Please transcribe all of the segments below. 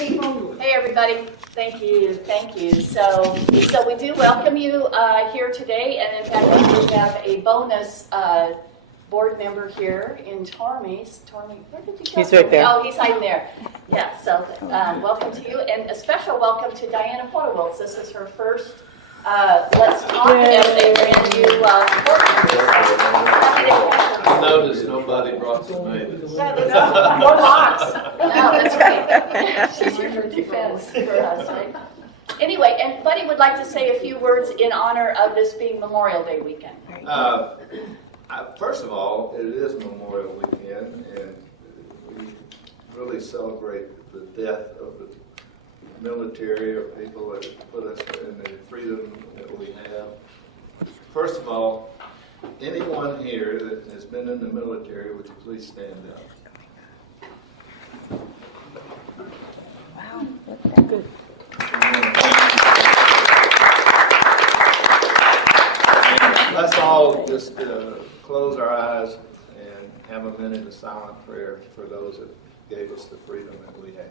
people. Hey everybody, thank you. So we do welcome you here today, and in fact we have a bonus board member here in Tormey, where did you go? He's right there. Oh, he's hiding there. Yeah, so welcome to you, and a special welcome to Diana Podawiltz. This is her first Let's Talk as a brand new board member. I noticed nobody brought tomatoes. Yeah, there's more lots. No, that's right. She's here for defense for us, right? Anyway, and Buddy would like to say a few words in honor of this being Memorial Day weekend. First of all, it is Memorial Weekend, and we really celebrate the death of the military or people that put us in the freedom that we have. First of all, anyone here that has been in the military, would you please stand up? Wow, good. Let's all just close our eyes and have a minute of silent prayer for those that gave us the freedom that we have.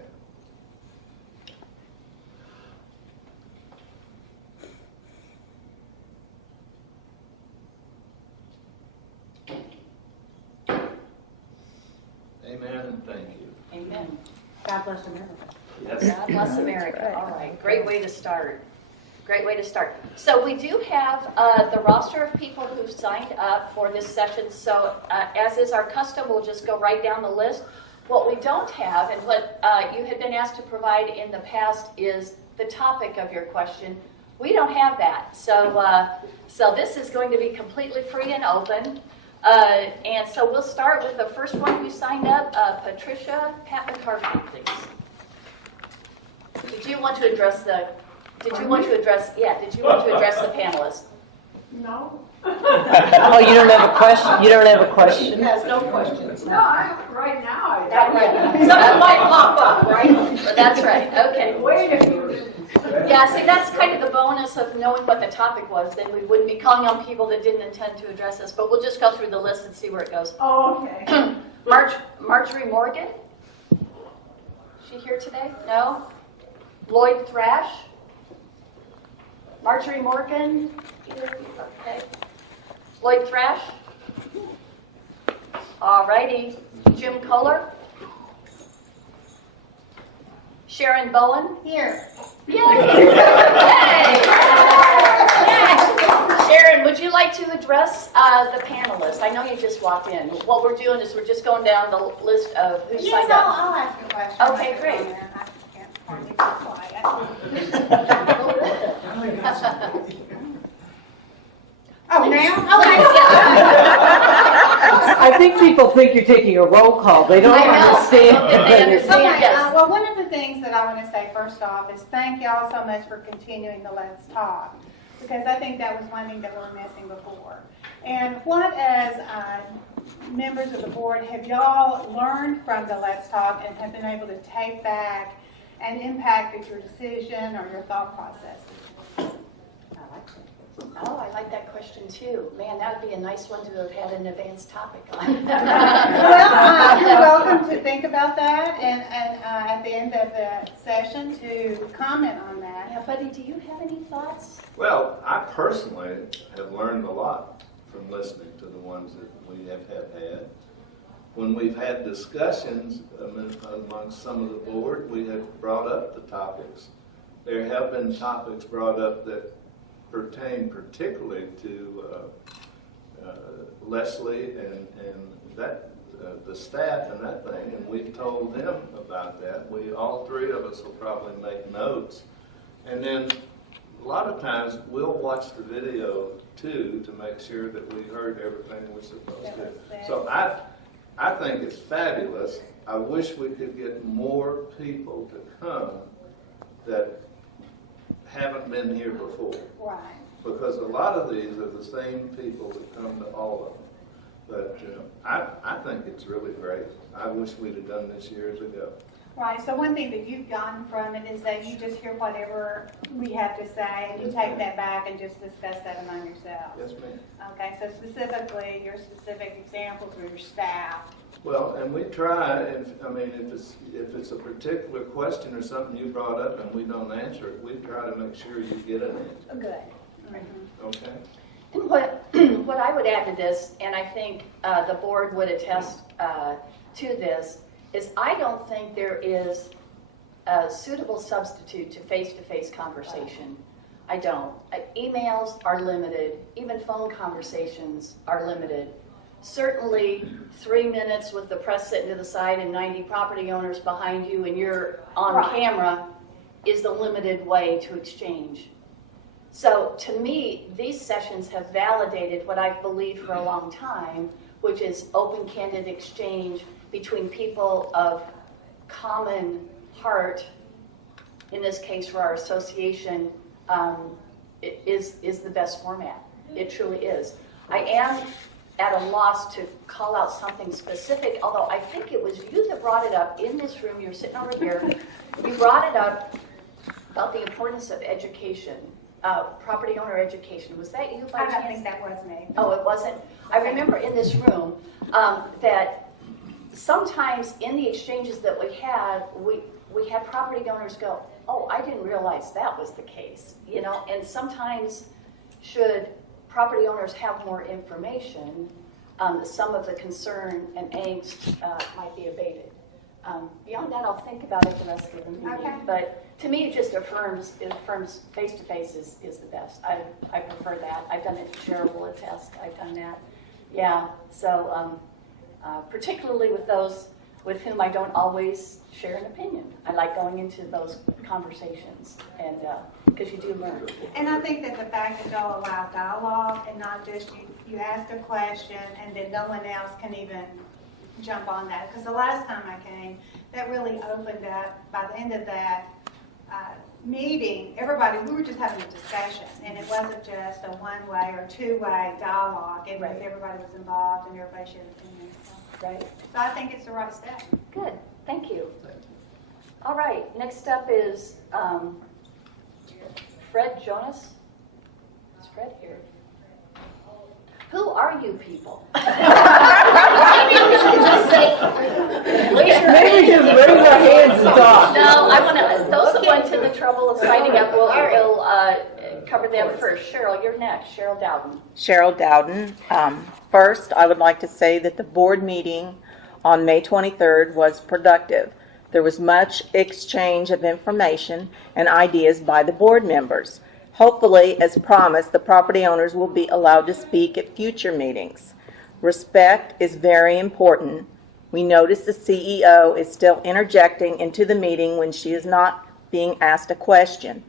Amen and thank you. Amen. God bless America. Yes. God bless America. All right, great way to start. Great way to start. So we do have the roster of people who've signed up for this session. So as is our custom, we'll just go right down the list. What we don't have, and what you had been asked to provide in the past, is the topic of your question. We don't have that. So this is going to be completely free and open. And so we'll start with the first one who signed up, Patricia Pat McCarthy, please. Did you want to address the panelists? No. Oh, you don't have a question? You don't have a question? Yes, no questions. No, right now. Not right. Something might pop up, right? That's right, okay. Wait a few minutes. Yeah, see, that's kind of the bonus of knowing what the topic was. Then we wouldn't be calling on people that didn't intend to address this, but we'll just go through the list and see where it goes. Oh, okay. Marjorie Morgan? She here today? No? Lloyd Thrash? Marjorie Morgan? Either of you? Okay. Lloyd Thrash? All righty. Jim Kohler? Sharon Bowen? Here. Yay! Yay! Sharon, would you like to address the panelists? I know you just walked in. What we're doing is we're just going down the list of who signed up. I'll ask a question. Okay, great. I can't hardly be quiet. Oh, now? I think people think you're taking a roll call. They don't I know. understand. I don't think they understand. Okay, Yes. well, one of the things that I want to say first off is thank y'all so much for continuing the Let's Talk, because I think that was one thing that we were missing before. And what, as members of the board, have y'all learned from the Let's Talk and have been able to take back and impact your decision or your thought process? Oh, I like that question too. Man, that would be a nice one to have had an advanced topic on. Well, you're welcome to think about that and at the end of the session to comment on that. Yeah, Buddy, do you have any thoughts? Well, I personally have learned a lot from listening to the ones that we have had. When we've had discussions amongst some of the board, we have brought up the topics. There have been topics brought up that pertain particularly to Leslie and that the staff and that thing, and we've told them about that. All three of us will probably make notes, and then a lot of times we'll watch the video too to make sure that we heard everything we're supposed to. So I think it's fabulous. I wish we could get more people to come that haven't been here before. Right. Because a lot of these are the same people that come to all of them. But I think it's really great. I wish we'd have done this years ago. Right, so one thing that you've gotten from it is that you just hear whatever we have to say, and you take that back and just discuss that among yourselves. Yes, ma'am. Okay, so specifically, your specific examples were your staff Well, and we try, if it's a particular question or something you brought up and we don't answer it, we try to make sure you get an answer, Good. okay? And what I would add to this, and I think the board would attest to this, is I don't think there is a suitable substitute to face-to-face conversation. I don't. Emails are limited. Even phone conversations are limited. Certainly 3 minutes with the press sitting to the side and 90 property owners behind you and you're on camera is the limited way to exchange. So to me, these sessions have validated what I've believed for a long time, which is open, candid exchange between people of common heart. In this case, for our association, is the best format. It truly is. I am at a loss to call out something specific, although I think it was you that brought it up in this room. You're sitting over here. You brought it up about the importance of education. Property owner education. Was that you by chance? I don't think that was me. Oh, it wasn't? I remember in this room that sometimes in the exchanges that we had property owners go, oh, I didn't realize that was the case, you know, and sometimes should property owners have more information, some of the concern and angst might be abated. Beyond that, I'll think about it the rest of the meeting. Okay. But to me, it just affirms face-to-face is the best. I prefer that. I've done it. Cheryl will attest. I've done that. Yeah. So particularly with those with whom I don't always share an opinion. I like going into those conversations, and because you do learn. And I think that the fact that y'all allow dialogue and not just you ask a question and then no one else can even jump on that. Because the last time I came, that really opened up. By the end of that meeting, we were just having a discussion, and it wasn't just a one-way or two-way dialogue. Everybody was involved and everybody shared opinions. Right. So I think it's the right step. Good. Thank you. All right. Next up is Fred Jonas. Is Fred here? Who are you people? Maybe we should just say, raise your Maybe just raise our hands and talk. No, I want to, those that went to the trouble of signing up, we'll cover them first. Cheryl, you're next. Cheryl Dowden. Cheryl Dowden. First, I would like to say that the board meeting on May 23rd was productive. There was much exchange of information and ideas by the board members. Hopefully, as promised, the property owners will be allowed to speak at future meetings. Respect is very important. We notice the CEO is still interjecting into the meeting when she is not being asked a question.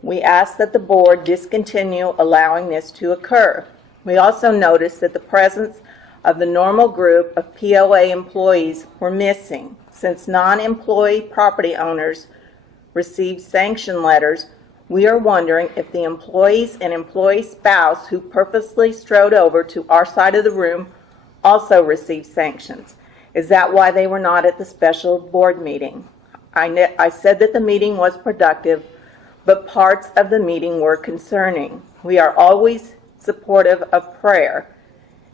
We ask that the board discontinue allowing this to occur. We also noticed that the presence of the normal group of POA employees were missing. Since non-employee property owners received sanction letters, we are wondering if the employees and employee spouse who purposely strode over to our side of the room also received sanctions. Is that why they were not at the special board meeting? I said that the meeting was productive, but parts of the meeting were concerning. We are always supportive of prayer,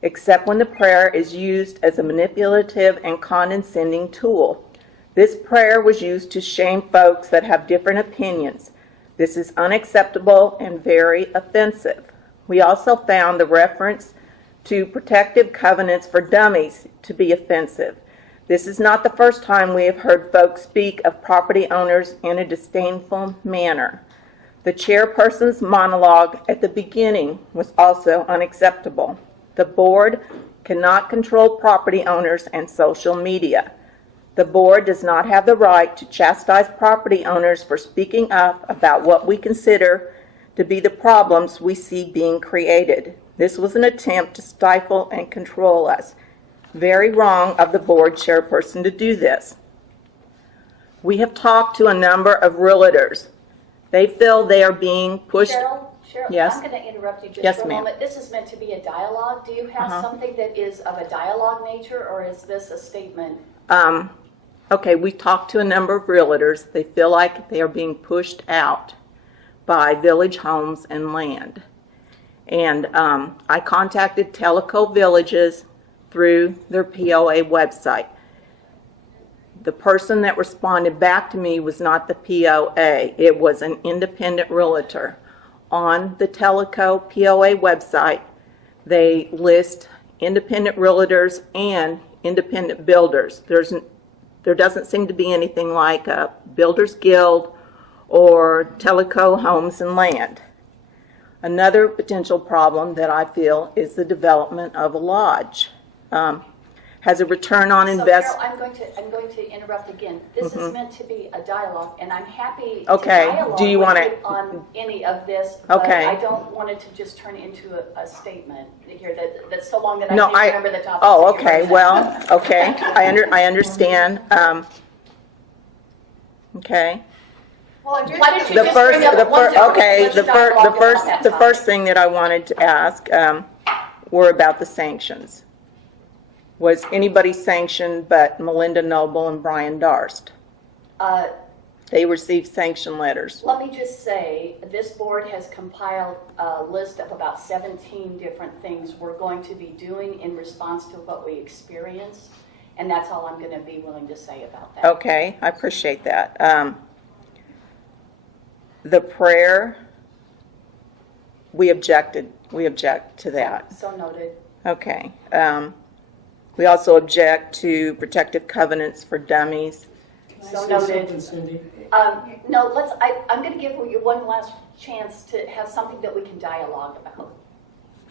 except when the prayer is used as a manipulative and condescending tool. This prayer was used to shame folks that have different opinions. This is unacceptable and very offensive. We also found the reference to protective covenants for dummies to be offensive. This is not the first time we have heard folks speak of property owners in a disdainful manner. The chairperson's monologue at the beginning was also unacceptable. The board cannot control property owners and social media. The board does not have the right to chastise property owners for speaking up about what we consider to be the problems we see being created. This was an attempt to stifle and control us. Very wrong of the board chairperson to do this. We have talked to a number of realtors. They feel they are being pushed. Cheryl, Yes? I'm going to interrupt you just Yes, for a ma'am. moment. This is meant to be a dialogue. Do you have something that is of a dialogue nature, or is this a statement? Okay, we talked to a number of realtors. They feel like they are being pushed out by Village Homes and Land. And I contacted Tellico Villages through their POA website. The person that responded back to me was not the POA. It was an independent realtor. On the Teleco POA website, they list independent realtors and independent builders. There doesn't seem to be anything like a Builders Guild or Teleco Homes and Land. Another potential problem that I feel is the development of a lodge. Has a return on So investment. Carol, I'm going to interrupt again. This is meant to be a dialogue, and I'm happy to Okay. dialogue Do you with wanna- you on any of this, but Okay. I don't want it to just turn into a statement here that's so long that I No, can't remember the topic. Oh, okay, well, okay, I understand, okay. Well, if you're Why don't you The just first, bring up the one first, topic, okay, let's the dialogue first, the on first, that the topic. first thing that I wanted to ask, were about the sanctions. Was anybody sanctioned but Melinda Noble and Brian Darst? They received sanction letters. Let me just say, this board has compiled a list of about 17 different things we're going to be doing in response to what we experienced, and that's all I'm going to be willing to say about that. Okay, I appreciate that. The prayer, we object to that. So noted. Okay. We also object to protective covenants for dummies. So noted. No, I'm going to give you one last chance to have something that we can dialogue about.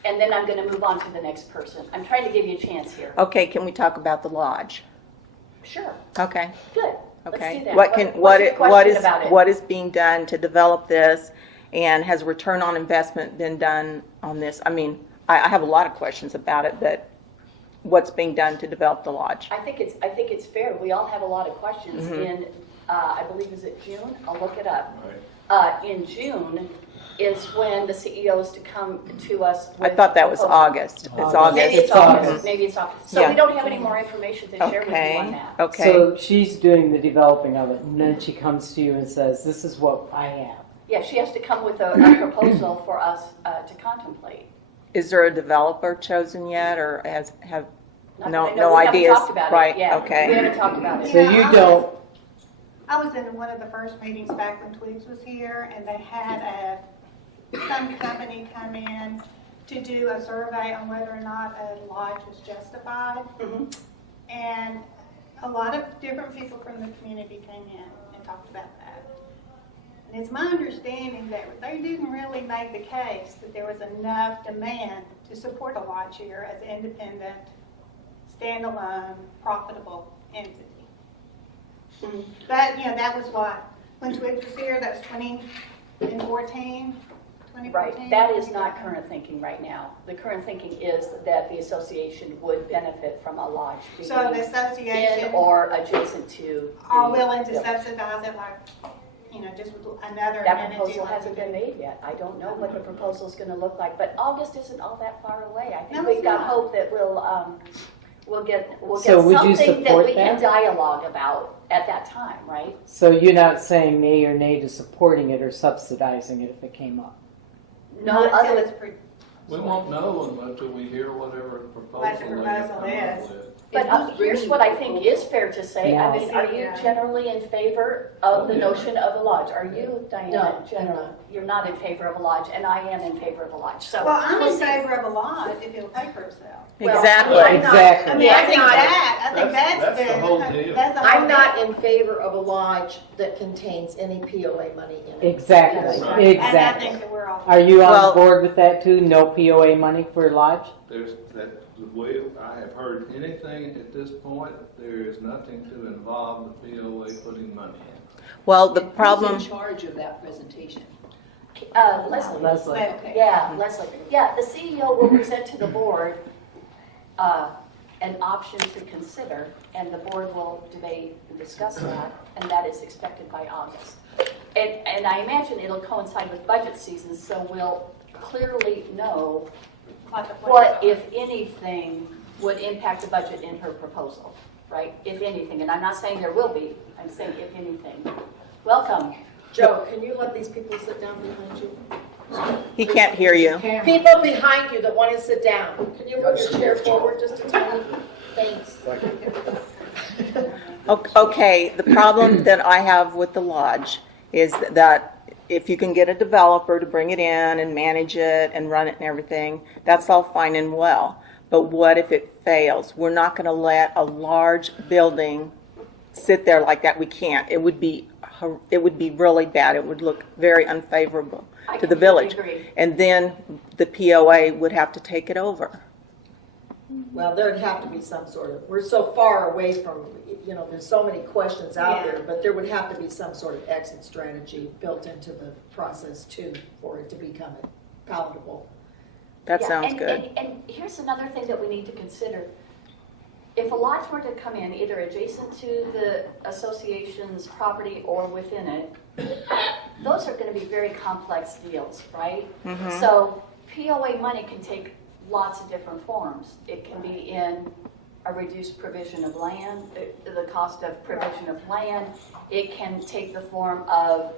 And then I'm going to move on to the next person. I'm trying to give you a chance here. Okay, can we talk about the lodge? Sure. Okay. Good. Let's Okay. do that. What your question is about it? what is being done to develop this, and has return on investment been done on this? I mean, I have a lot of questions about it, but what's being done to develop the lodge? I think it's fair. We all have a lot of questions. Mm-hmm. In I believe, is it June? I'll look it up. Right. In June is when the CEO is to come to us. I with thought that was proposals. August. It's August. Maybe it's It's August. August. Maybe it's August. So Yeah. we don't have any more information to share with you on Okay. that. Okay. So she's doing the developing of it, and then she comes to you and says, "This is what I have." Yeah, she has to come with a proposal for us to contemplate. Is there a developer chosen yet, or have Not no that I know. no We haven't ideas? talked about Right. it. Yeah, Okay. we haven't talked about it. So you don't. I was in one of the first meetings back when Twigs was here, and they had some company come in to do a survey on whether or not a lodge was justified. Mhm. And a lot of different people from the community came in and talked about that. And it's my understanding that they didn't really make the case that there was enough demand to support a lodge here as an independent, standalone, profitable entity. Mhm. But, that was what, when Twigs was here, that was 2014? Right, that is not current thinking right now. The current thinking is that the association would benefit from a lodge being So the in association or adjacent to. are the willing to village. subsidize it like, just with another That amenity proposal like hasn't we been do. made yet. I don't know what the proposal's gonna look like, but August isn't all that far away. I think No, we've it's got not. hope that we'll get So would you something that support we can that? dialogue about at that time, right? So you're not saying nay or nay to supporting it or subsidizing it if it came up. No Not until other, it's We won't know until we hear whatever proposal What the they proposal come up is. with. but here's what I think is fair to say. I mean, are you Yeah. generally in favor of the Yeah. notion of a lodge? Are you, Diana, No, I'm generally? not. You're not in favor of a lodge, and I am in favor of a lodge, so. Well, I'm we'll in see. favor of a lodge if it'll pay for itself. Well, Exactly. I'm not- Exactly. I mean, I think I think That's that's the been. whole deal. That's the whole I'm not deal. in favor of a lodge that contains any POA money in it. Exactly. Right. And I Exactly. think that we're all. Are you Well- on board with that too? No POA money for lodge? There's, that, the way I have heard anything at this point, there is nothing to involve the POA putting money in. Well, the problem. Who's in charge of that presentation? Leslie. Leslie. Okay. Yeah, Leslie. Yeah, the CEO will present to the board an option to consider, and the board will debate and discuss that, and that is expected by August. And I imagine it'll coincide with budget season, so we'll clearly know What the plans what, are. if anything, would impact the budget in her proposal, right? If anything, and I'm not saying there will be, I'm saying if anything. Welcome. Joe, can you let these people sit down behind you? He can't hear you. People behind you that want to sit down, can you move your chair forward just a tiny? Thanks. Okay, the problem that I have with the lodge is that if you can get a developer to bring it in and manage it and run it and everything, that's all fine and well. But what if it fails? We're not going to let a large building sit there like that. We can't. It would be really bad. It would look very unfavorable I to the completely village. agree. And then the POA would have to take it over. Well, there'd have to be some sort of, we're so far away from, there's so many questions out there, but there would have to be some sort of exit strategy built into the process too, for it to become palatable. That Yeah, sounds and- good. And here's another thing that we need to consider. If a lodge were to come in, either adjacent to the association's property or within it, those are going to be very complex deals, right? Mhm. So POA money can take lots of different forms. It can be in a reduced provision of land, the cost of provision of land. It can take the form of,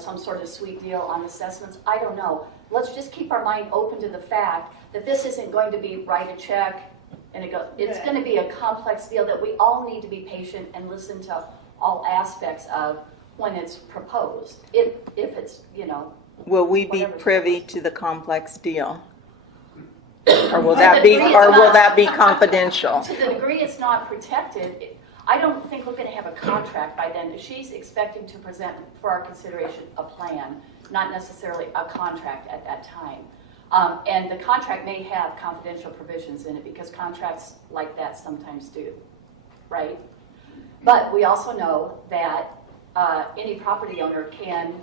some sort of sweet deal on assessments. I don't know. Let's just keep our mind open to the fact that this isn't going to be write a check and it's going to be a complex deal that we all need to be patient and listen to all aspects of when it's proposed. If it's, Will we be whatever's privy proposed. to the complex deal? Or will To that the be, degree it's or will not- that be confidential? To the degree it's not protected, I don't think we're going to have a contract by then. She's expecting to present for our consideration a plan, not necessarily a contract at that time. And the contract may have confidential provisions in it because contracts like that sometimes do, right? But we also know that any property owner can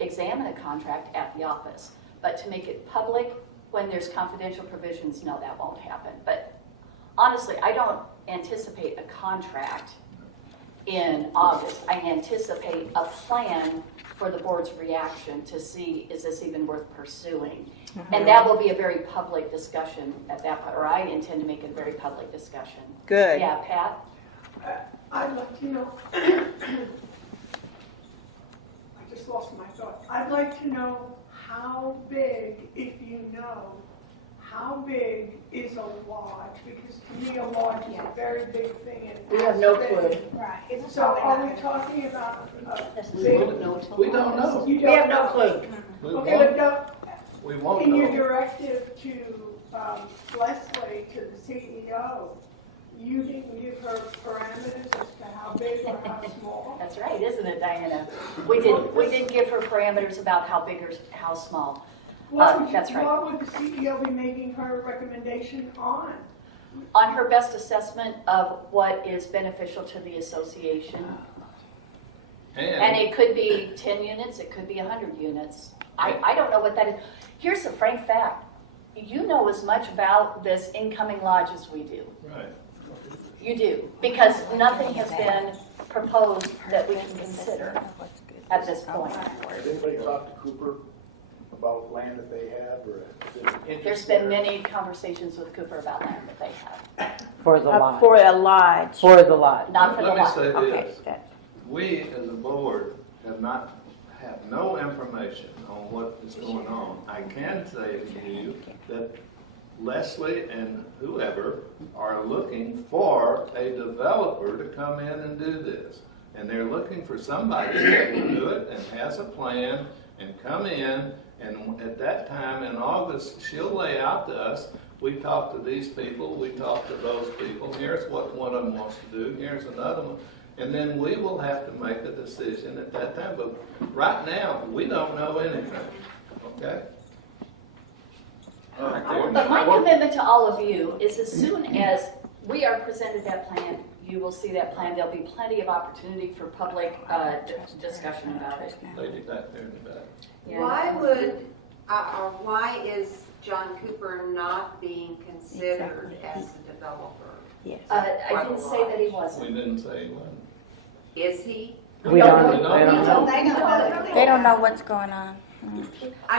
examine a contract at the office. But to make it public when there's confidential provisions, no, that won't happen. But honestly, I don't anticipate a contract in August. I anticipate a plan for the board's reaction to see, is this even worth pursuing? And that will be a very public discussion at that point, or I intend to make it a very public discussion. Good. Yeah, Pat? I'd like to know, I just lost my thought. I'd like to know how big, if you know, how big is a lodge? Because to me, a lodge is a very big thing. We have no clue. Right. It's So are we talking about a We big? don't know. You We have don't no know. clue. We Okay, won't, but don't, we won't in your know. directive to Leslie, to the CEO, you didn't give her parameters as to how big or how small? That's right, isn't it, Diana? We did give her parameters about how big or how small. That's right. What would the CEO be making her recommendation on? On her best assessment of what is beneficial to the association. And it could be 10 units, it could be 100 units. I don't know what that is. Here's a frank fact. You know as much about this incoming lodge as we do. Right. You do, because nothing has been proposed that we can consider at this point. Did anybody talk to Cooper about land that they have, or is there interest There's been there? many conversations with Cooper about land that they have. For the lodge. For a lodge. For the lodge. Not for the Let me lot. say Okay, this. good. We, as a board, have no information on what is going on. I can say to you that Leslie and whoever are looking for a developer to come in and do this. And they're looking for somebody that can do it and has a plan and come in, and at that time in August, she'll lay out to us, we talked to these people, we talked to those people, here's what one of them wants to do, here's another one. And then we will have to make a decision at that time. But right now, we don't know anything, okay? But my commitment to all of you is as soon as we are presented that plan, you will see that plan. There'll be plenty of opportunity for public discussion about it. Lady back there in the back. Yeah. Why is John Cooper not being considered as a developer? Yes. I didn't say that he We wasn't. didn't say one. Is he? We don't We don't know. They don't know. They don't know what's going on. I mean,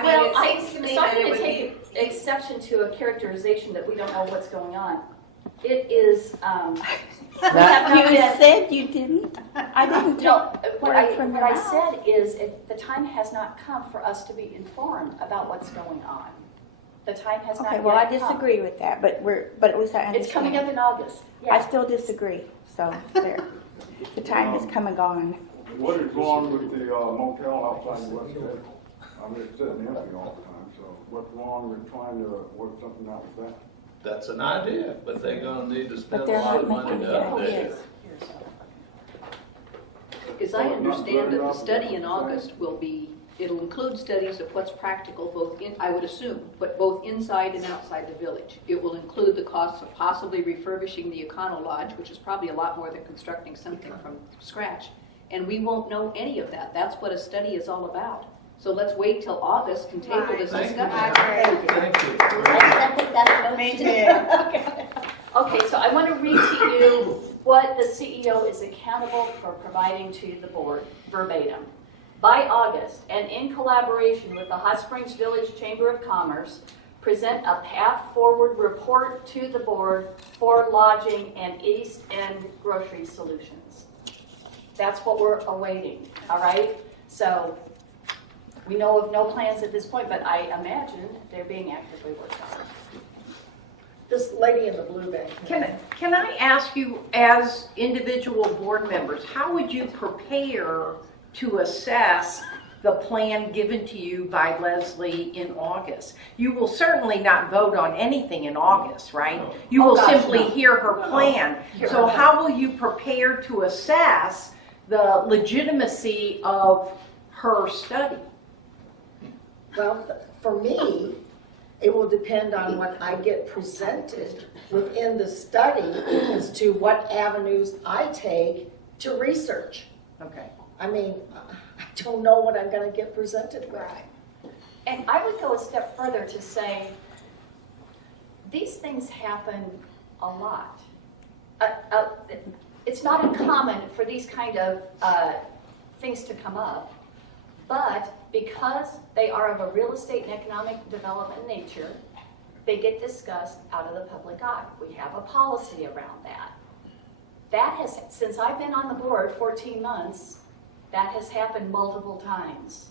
Well, it seems to me that something it to would be. take exception to a characterization that we don't know what's going on. It is, You said you didn't. I didn't no, take what words from your I mouth. said is the time has not come for us to be informed about what's going on. The time has not Okay, yet well, I come. disagree with that, but at least I understand. It's coming up in August. I Yeah. still disagree, so there. The time has come and gone. What is wrong with the motel outside the West End? I mean, it's sitting empty all the time, so what's wrong with trying to work something out with that? That's an idea, but they're gonna need to spend a they're lot not of money making to it update yes. it. Because I understand that the study in August will be, it'll include studies of what's practical both in, I would assume, but both inside and outside the village. It will include the costs of possibly refurbishing the Econo Lodge, which is probably a lot more than constructing something from scratch. And we won't know any of that. That's what a study is all about. So let's wait till August and table this Thank you. discussion. Thank you. I second that Me motion. too. Okay, so I want to read to you what the CEO is accountable for providing to the board verbatim. By August, and in collaboration with the Hot Springs Village Chamber of Commerce, present a path forward report to the board for lodging and East End grocery solutions. That's what we're awaiting, all right? So we know of no plans at this point, but I imagine they're being actively worked on. This lady in the blue bag. Can I ask you, as individual board members, how would you prepare to assess the plan given to you by Leslie in August? You will certainly not vote on anything in August, right? You will simply hear her plan. So how will you prepare to assess the legitimacy of her study? Well, for me, it will depend on what I get presented within the study as to what avenues I take to research. Okay. I mean, I don't know what I'm going to get presented with. And I would go a step further to say, these things happen a lot. It's not uncommon for these kind of things to come up, but because they are of a real estate and economic development nature, they get discussed out of the public eye. We have a policy around that. That has, since I've been on the board 14 months, that has happened multiple times.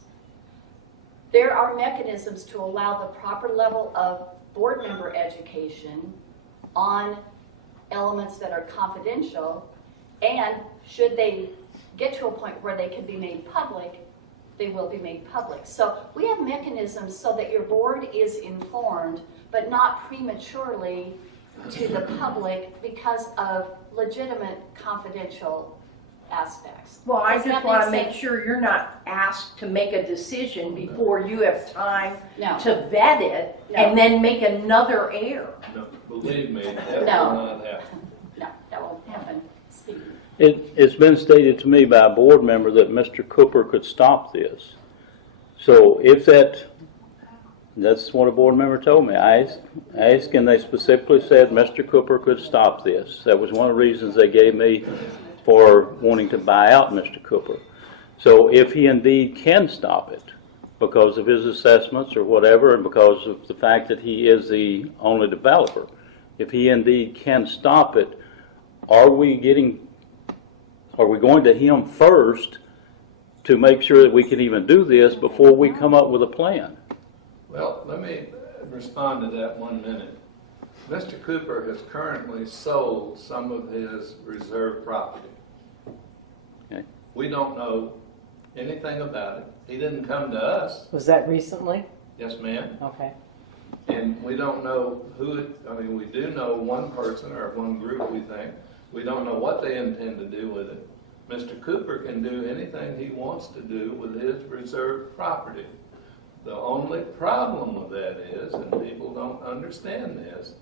There are mechanisms to allow the proper level of board member education on elements that are confidential, and should they get to a point where they can be made public, they will be made public. So we have mechanisms so that your board is informed, but not prematurely to the public because of legitimate confidential aspects. Well, I Does that just want to make sense? sure you're not asked to make a decision before you have time No. to vet it No. and then make another error. No, believe me, that No. will not happen. No, that won't happen. Steve. It's been stated to me by a board member that Mr. Cooper could stop this. So if that's what a board member told me. I asked and they specifically said Mr. Cooper could stop this. That was one of the reasons they gave me for wanting to buy out Mr. Cooper. So if he indeed can stop it because of his assessments or whatever, and because of the fact that he is the only developer, if he indeed can stop it, are we going to him first to make sure that we can even do this before we come up with a plan? Well, let me respond to that 1 minute. Mr. Cooper has currently sold some of his reserve property. Okay. We don't know anything about it. He didn't come to us. Was that recently? Yes, ma'am. Okay. And we don't know we do know one person or one group, we think. We don't know what they intend to do with it. Mr. Cooper can do anything he wants to do with his reserved property. The only problem with that is, and people don't understand this,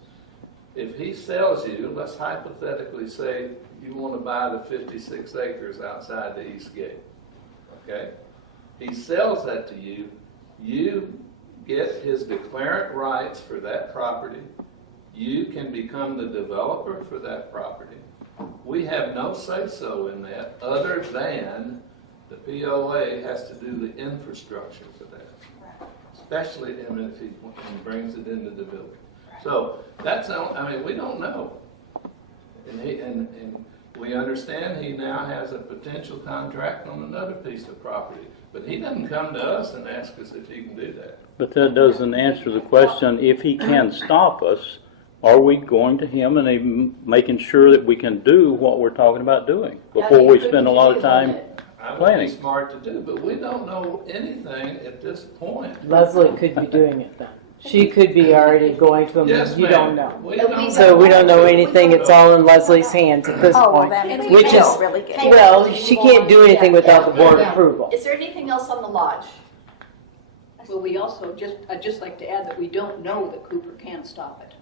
if he sells you, let's hypothetically say you want to buy the 56 acres outside the East Gate, okay? He sells that to you, you get his declarant rights for that property, you can become the developer for that property. We have no say-so in that other than the POA has to do the infrastructure for that, especially if he brings it into the village. So that's, we don't know. And we understand he now has a potential contract on another piece of property, but he doesn't come to us and ask us if he can do that. But that doesn't answer the question, if he can stop us, are we going to him and making sure that we can do what we're talking about doing before we spend a lot of time I would planning? be smart to do, but we don't know anything at this point. Leslie could be doing it then. She could be already going to him, Yes, you ma'am. don't know. We don't So we don't know anything, it's all in Leslie's hands at this point. Which is, well, she can't do anything without the board approval. Is there anything else on the lodge? Well, we also, I'd just like to add that we don't know that Cooper can stop it,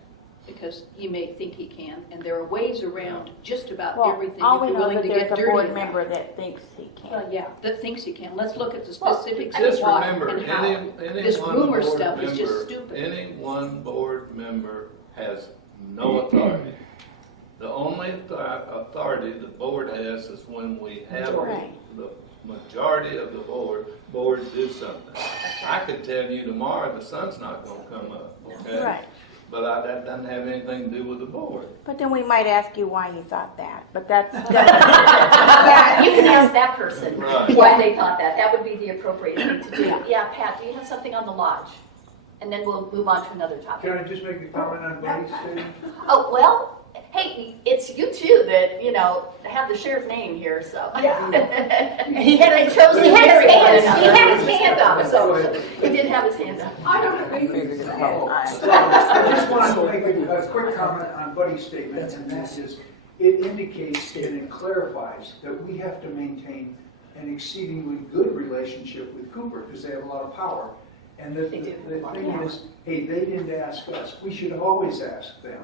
because he may think he can, and there are ways around just about everything all if we you're know willing that to there's get a dirty board enough. member that thinks he can. Well, yeah, that thinks he can. Let's look at the specifics of Just what remember, and how. any This one rumor board stuff is just member- stupid. Any one board member has no authority. The only authority the board has is when we have the majority of the board do something. I could tell you tomorrow the sun's not gonna come up, okay? Right. But that doesn't have anything to do with the board. But then we might ask you why you thought that, but that's. Yeah, you can ask that person Right. why they thought that. That would be the appropriate thing to do. Yeah, Pat, do you have something on the lodge? And then we'll move on to another topic. Can I just make a comment on Buddy's statement? Oh, well, hey, it's you two that, have the shared name here, so. Yeah. He had his hand up, so he did have his hand up. I don't have anything to say. I just wanted to make a quick comment on Buddy's statement, and that is, it indicates and it clarifies that we have to maintain an exceedingly good relationship with Cooper, because they have a lot of power. And the thing is, hey, they didn't ask us. We should always ask them,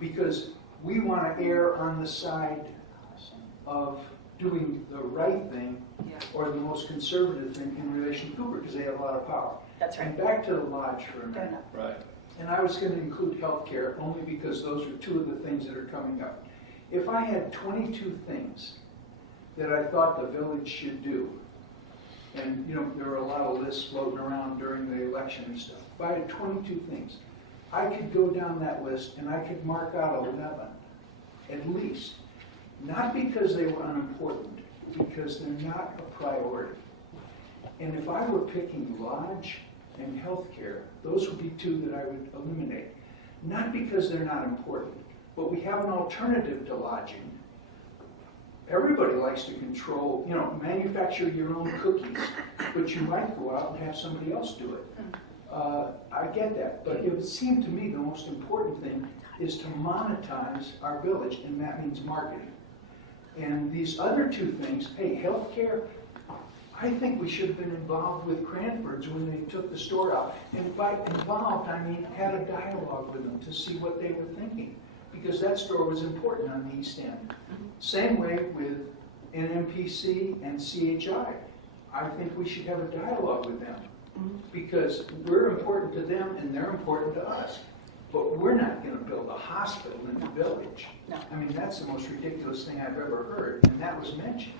because we want to err on the side of doing the right thing or the most conservative thing in relation to Cooper, because they have a lot of power. That's right. And back to the lodge for a minute. Right. And I was going to include healthcare only because those are two of the things that are coming up. If I had 22 things that I thought the village should do, and there were a lot of lists floating around during the election and stuff. If I had 22 things, I could go down that list and I could mark out 11, at least. Not because they were unimportant, because they're not a priority. And if I were picking lodge and healthcare, those would be two that I would eliminate. Not because they're not important, but we have an alternative to lodging. Everybody likes to control, manufacture your own cookies, but you might go out and have somebody else do it. I get that, but it would seem to me the most important thing is to monetize our village, and that means marketing. And these other two things, hey, healthcare, I think we should have been involved with Cranford's when they took the store out. And by involved, I mean had a dialogue with them to see what they were thinking, because that store was important on the East End. Same way with NMPC and CHI. I think we should have a dialogue with them, because we're important to them and they're important to us. But we're not going to build a hospital in the village. No. I mean, that's the most ridiculous thing I've ever heard, and that was mentioned.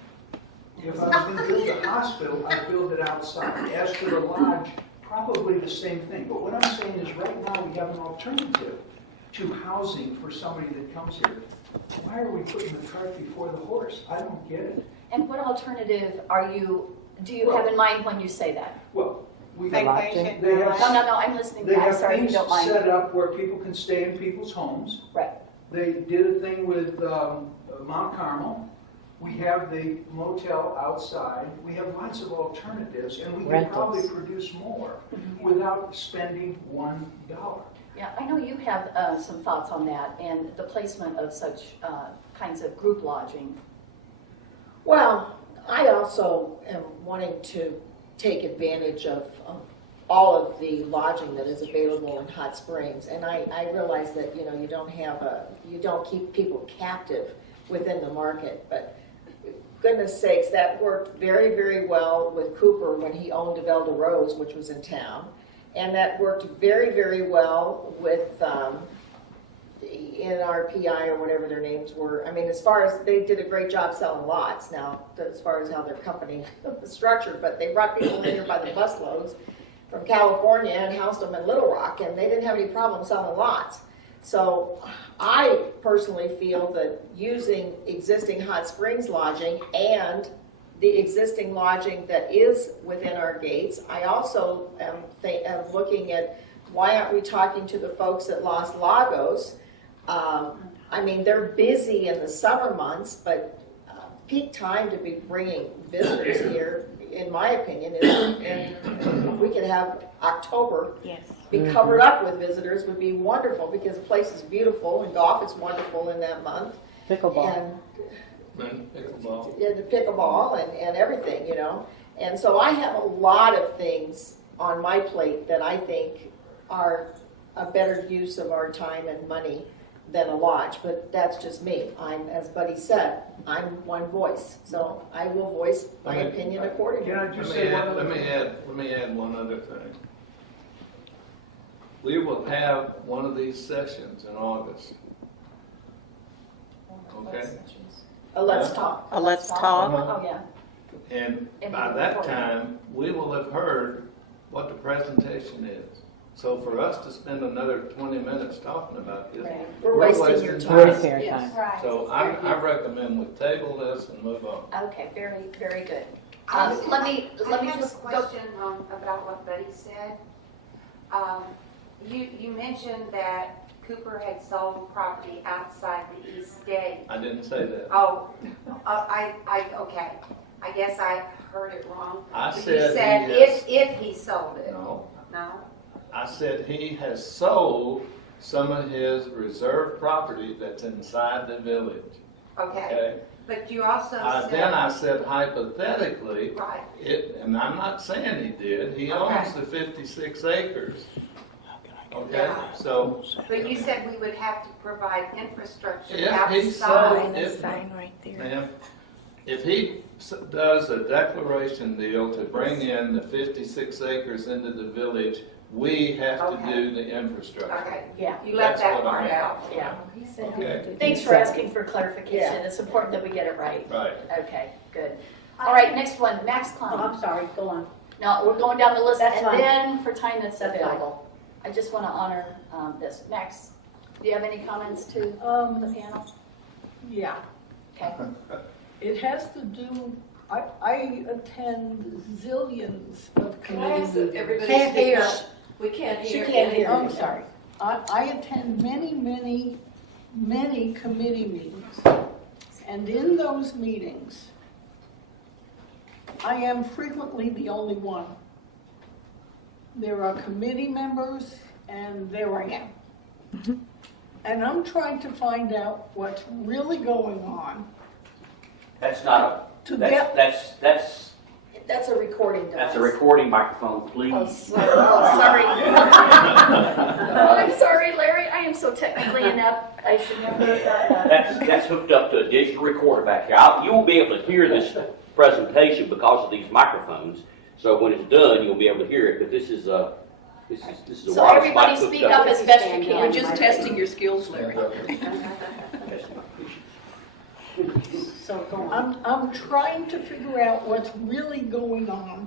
If I was going to build a hospital, I'd build it outside. As for the lodge, probably the same thing. But what I'm saying is right now we have an alternative to housing for somebody that comes here. Why are we putting the cart before the horse? I don't get it. And what alternative do you have in mind when you say that? Well, they Vacation. have, No, I'm listening. they I'm have sorry if you things don't mind. set up where people can stay in people's homes. Right. They did a thing with Mount Carmel. We have the motel outside. We have lots of alternatives, and we can probably produce more without spending $1. Yeah, I know you have some thoughts on that and the placement of such kinds of group lodging. Well, I also am wanting to take advantage of all of the lodging that is available in Hot Springs, and I realize that you don't keep people captive within the market, but goodness sakes, that worked very, very well with Cooper when he owned Develda Rose, which was in town, and that worked very, very well with the NRPI or whatever their names were. I mean, as far as they did a great job selling lots now, as far as how their company was structured, but they brought people in here by the busloads from California and housed them in Little Rock, and they didn't have any problem selling lots. So I personally feel that using existing hot springs lodging and the existing lodging that is within our gates, I also am looking at why aren't we talking to the folks at Los Lagos? I mean, they're busy in the summer months, but peak time to be bringing visitors here, in my opinion, is, and if we could have October be covered up with visitors would be wonderful, because the place is beautiful and golf is wonderful in that month. Pickleball. Pickleball. Yeah, the pickleball and everything, you know. And so I have a lot of things on my plate that I think are a better use of our time and money than a lodge, but that's just me. I'm, as Buddy said, I'm one voice, so I will voice my opinion accordingly. Can I just say one other thing? Let me add one other thing. We will have one of these sessions in August. Okay? Let's talk. Let's talk. Oh, yeah. And by that time, we will have heard what the presentation is. So for us to spend another 20 minutes talking about this, We're wasting your time. Wasting our time. Right. So I recommend we table this and move on. Okay, very, very good. I Let me have just a go. question about what Buddy said. You mentioned that Cooper had sold property outside the East Gate. I didn't say that. Oh, okay. I guess I heard it wrong. I But said you said he has- if he sold it. No. No? I said he has sold some of his reserve property that's inside the village. Okay. But you also said. Then I said hypothetically, Right. and I'm not saying he did, he owns the 56 acres. Okay, Yeah. so But you said we would have to provide infrastructure if he sold, outside. ma'am, if he does a declaration deal to bring in the 56 acres into the village, we have to Okay. do the infrastructure. Okay. Yeah. You left That's that what part I- out. Yeah. Okay, Thanks for asking for clarification. It's important that we get it right. right. Okay, good. All right, next one, Max Klein. I'm sorry, go on. No, we're going down the list, That's and fine. then for time that's That's fine. available. I just want to honor this. Max, do you have any comments to the panel? Yeah, Okay. it has to do, I attend zillions of committee meetings. Can't hear. We can't hear. She can't hear. I'm sorry. I attend many, many, many committee meetings. And in those meetings, I am frequently the only one. There are committee members, and there I am. And I'm trying to find out what's really going on. That's not To a, get- That's a recording device. that's a recording microphone, please. Oh, sorry. I'm sorry, Larry. I am so technically inept. I should never have done that. That's hooked up to a digital recorder back here. You won't be able to hear this presentation because of these microphones. So when it's done, you'll be able to hear it. But this is a So wireless everybody mic hooked speak up as best you can. We're just testing your skills, Larry. So go on. I'm trying to figure out what's really going on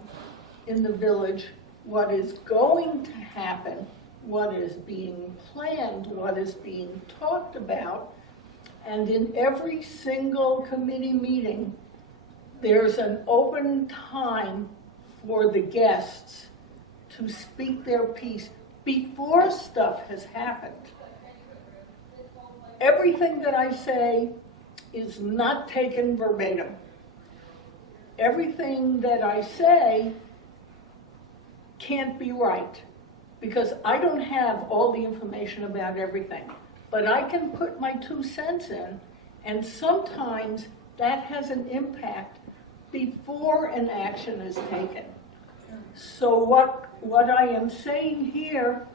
in the village, what is going to happen, what is being planned, what is being talked about. And in every single committee meeting, there's an open time for the guests to speak their piece before stuff has happened. Everything that I say is not taken verbatim. Everything that I say can't be right, because I don't have all the information about everything. But I can put my 2 cents in, and sometimes that has an impact before an action is taken. So what I am saying here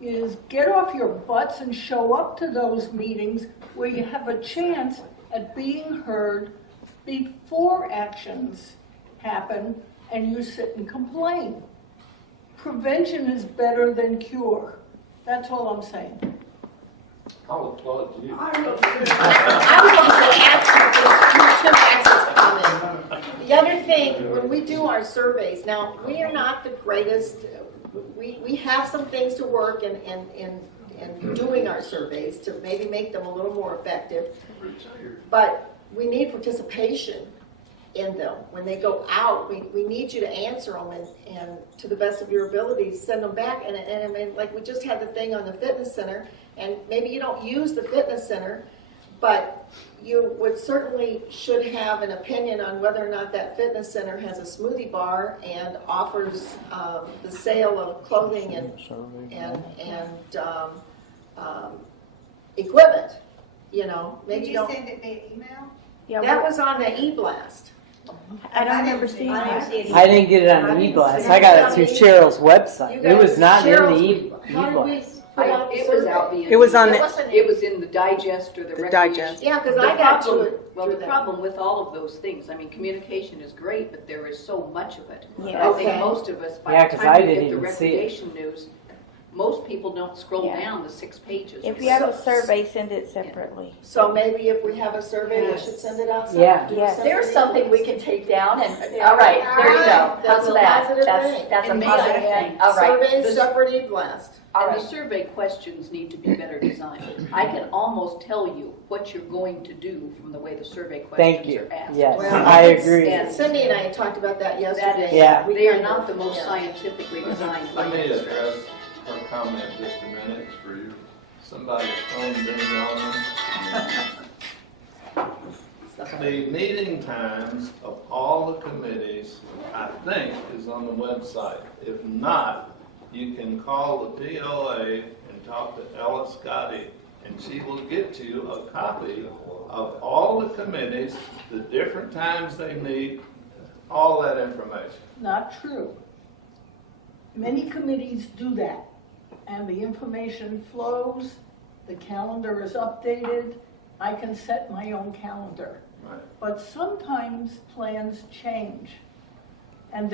is get off your butts and show up to those meetings where you have a chance at being heard before actions happen and you sit and complain. Prevention is better than cure. That's all I'm saying. I'll applaud you. I would like to add something to Max's comment. The other thing, when we do our surveys, now, we are not the greatest, we have some things to work and in doing our surveys to maybe make them a little more effective. But we need participation in them. When they go out, we need you to answer them and to the best of your abilities, send them back. And I mean, like we just had the thing on the fitness center, and maybe you don't use the fitness center, but you would certainly should have an opinion on whether or not that fitness center has a smoothie bar and offers the sale of clothing and equipment. You know, maybe Did you send it via email? Yeah, that was on the e-blast. I don't remember seeing that. I didn't get it on the e-blast. I got it through Cheryl's website. It was not in the e-blast. It was out via. It was on It was in the digest or the recreation. digest. Yeah, because The I got to problem- it. Well, through the that. problem with all of those things, I mean, communication is great, but there is so much of it. Yeah. I think Okay. most of us, by Yeah, the 'cause I time we didn't get the even see it. recreation news, most people don't scroll Yeah. down the 6 pages. If you have a survey, send it separately. So maybe if we have a survey, we should send it out. Yeah. Do a Yes. separate There's something we e-blast. can take down and, all right, there you go. That's How's a that? positive That's, thing. that's a And positive maybe thing. All right. Survey, This- separate e-blast. All And right. the survey questions need to be better designed. I can almost tell you what you're going to do from the way the survey Thank questions you. are asked. Yes, Well, I agree. And Cindy and I talked about that that yesterday. is, Yeah. We they are kind not of- the most yeah. scientifically designed by Let me administrators. address her comment just a minute for you. Somebody's phone ding on. The meeting times of all the committees, I think, is on the website. If not, you can call the POA and talk to Ella Scotty, and she will get you a copy of all the committees, the different times they meet, all that information. Not true. Many committees do that, and the information flows, the calendar is updated, I can set my own calendar. Right. But sometimes plans change. And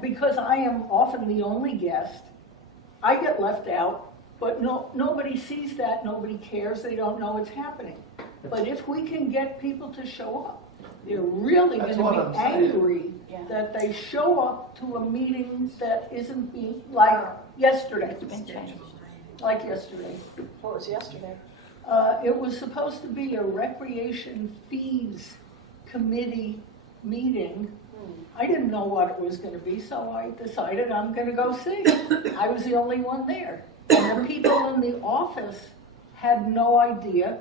because I am often the only guest, I get left out, but nobody sees that, nobody cares, they don't know it's happening. But if we can get people to show up, they're really That's gonna what be I'm saying. angry that they show up to a meeting that isn't being, like yesterday. Like yesterday. What was yesterday? It was supposed to be a recreation fees committee meeting. I didn't know what it was gonna be, so I decided I'm gonna go see. I was the only one there. And the people in the office had no idea.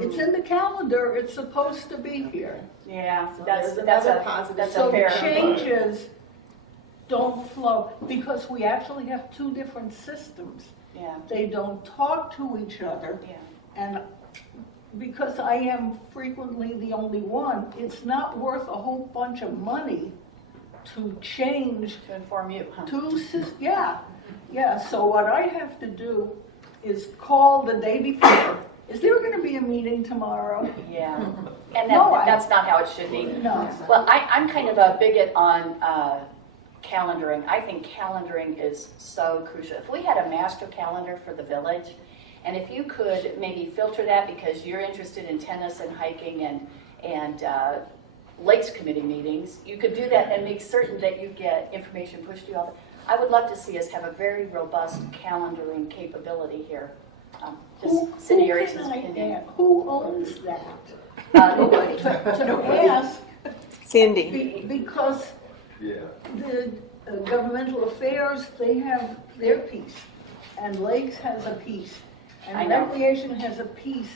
It's in the calendar, it's supposed to be here. Yeah, So that's there's a another positive. that's a So fair. changes don't flow, because we actually have two different systems. Yeah. They don't talk to each other. Yeah. And because I am frequently the only one, it's not worth a whole bunch of money to change To inform you, huh? yeah. So what I have to do is call the day before. Is there going to be a meeting tomorrow? Yeah, and No, that's not how it should be. No. Well, I'm kind of a bigot on calendaring. I think calendaring is so crucial. If we had a master calendar for the village, and if you could maybe filter that because you're interested in tennis and hiking and Lakes Committee meetings, you could do that and make certain that you get information pushed to you all. I would love to see us have a very robust calendaring capability here. Just Cindi Erickson's opinion. Who owns that? Nobody. To ask, Cindy. because Yeah. the governmental affairs, they have their piece, and Lakes has a piece, I and know. Recreation has a piece.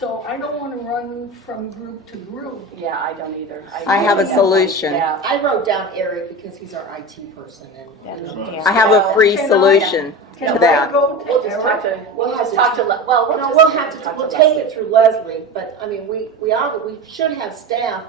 So I don't want to run from group to group. Yeah, I don't either. I have a really don't solution. like that. I wrote down Eric because he's our IT person and. I have a free Can I- solution Can to I that. go We'll to just talk to, We'll we'll have just to- talk to, well, No, just we'll have talk to, we'll to take Leslie. it through Leslie, but I mean, we should have staff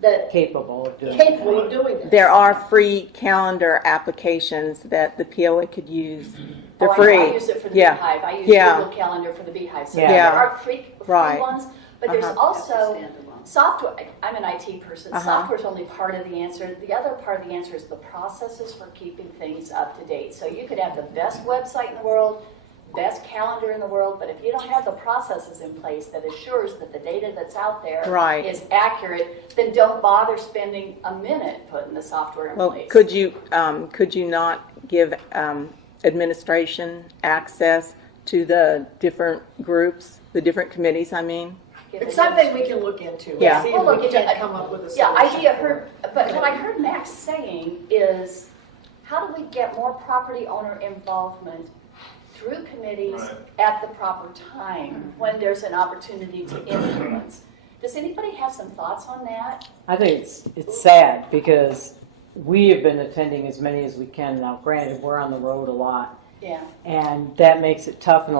that Capable of doing capable of doing this. There are free calendar applications that the POA could use. They're Oh, free. I use it for the Yeah. Beehive. I use Yeah. Google Calendar for the Beehive. So Yeah. there are free Right. ones, but there's Uh-huh. also software. I'm an IT person. Uh-huh. Software is only part of the answer. The other part of the answer is the processes for keeping things up to date. So you could have the best website in the world, best calendar in the world, but if you don't have the processes in place that assures that the data that's out there Right. is accurate, then don't bother spending a minute putting the software in Well, place. could you not give administration access to the different groups, the different committees, I mean? It's something we can look into. Yeah. See We'll if look we into can it. come up with a Yeah, solution. idea heard, but what I heard Max saying is, how do we get more property owner involvement through committees Right. at the proper time when there's an opportunity to influence? Does anybody have some thoughts on that? I think it's sad because we have been attending as many as we can now. Granted, we're on the road a lot, Yeah. and that makes it tough. And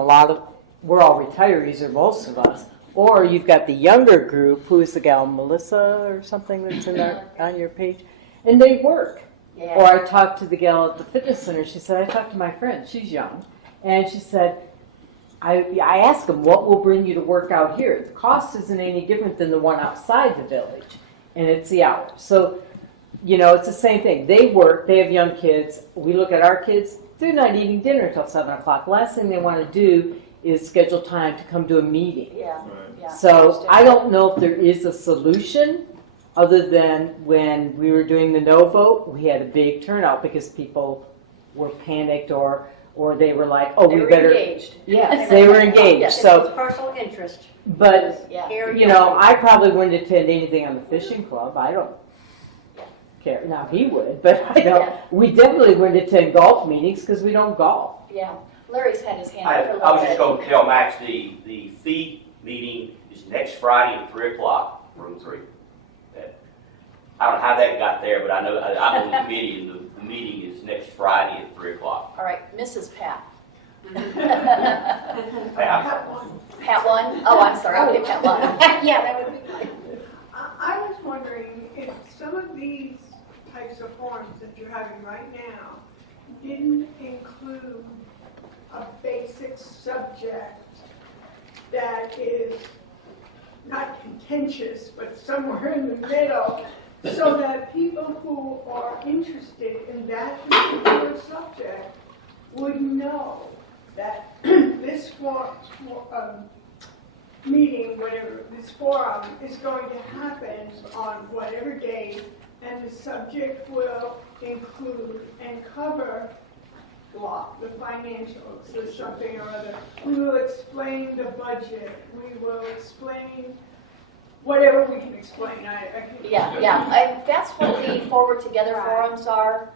we're all retirees, or most of us. Or you've got the younger group, who's the gal, Melissa or something that's on your page, and they work. Yeah. Or I talked to the gal at the fitness center. She said, I talked to my friend. She's young, and she said, I asked them, what will bring you to work out here? The cost isn't any different than the one outside the village, and it's the hours. So, it's the same thing. They work, they have young kids. We look at our kids, they're not eating dinner until 7 o'clock. Last thing they want to do is schedule time to come to a meeting. Yeah. Yeah. So I don't know if there is a solution other than when we were doing the no vote, we had a big turnout because people were panicked or they were like, oh, They we were better. engaged. Yes, they were engaged. Yes. So, Personal interest. but, Yeah. I probably wouldn't attend anything on the fishing club. I don't care. Now, he would, but I don't. Yeah. We definitely wouldn't attend golf meetings because we don't golf. Yeah. Larry's had his hand I up for a little was just bit. going to tell Max the fee meeting is next Friday at 3 o'clock, room 3. I don't know how that got there, but I know I'm on the committee and the meeting is next Friday at 3 o'clock. All right, Mrs. Pat. Pat, Pat one? Oh, I'm sorry. Okay, Pat one. Yeah, that would be nice. I was wondering if some of these types of forums that you're having right now didn't include a basic subject that is not contentious, but somewhere in the middle, so that people who are interested in that particular subject would know that this meeting, whatever, this forum is going to happen on whatever day, and the subject will include and cover the financials or something or other. We will explain the budget. We will explain whatever we can explain. Yeah. And that's what the Forward Together forums are.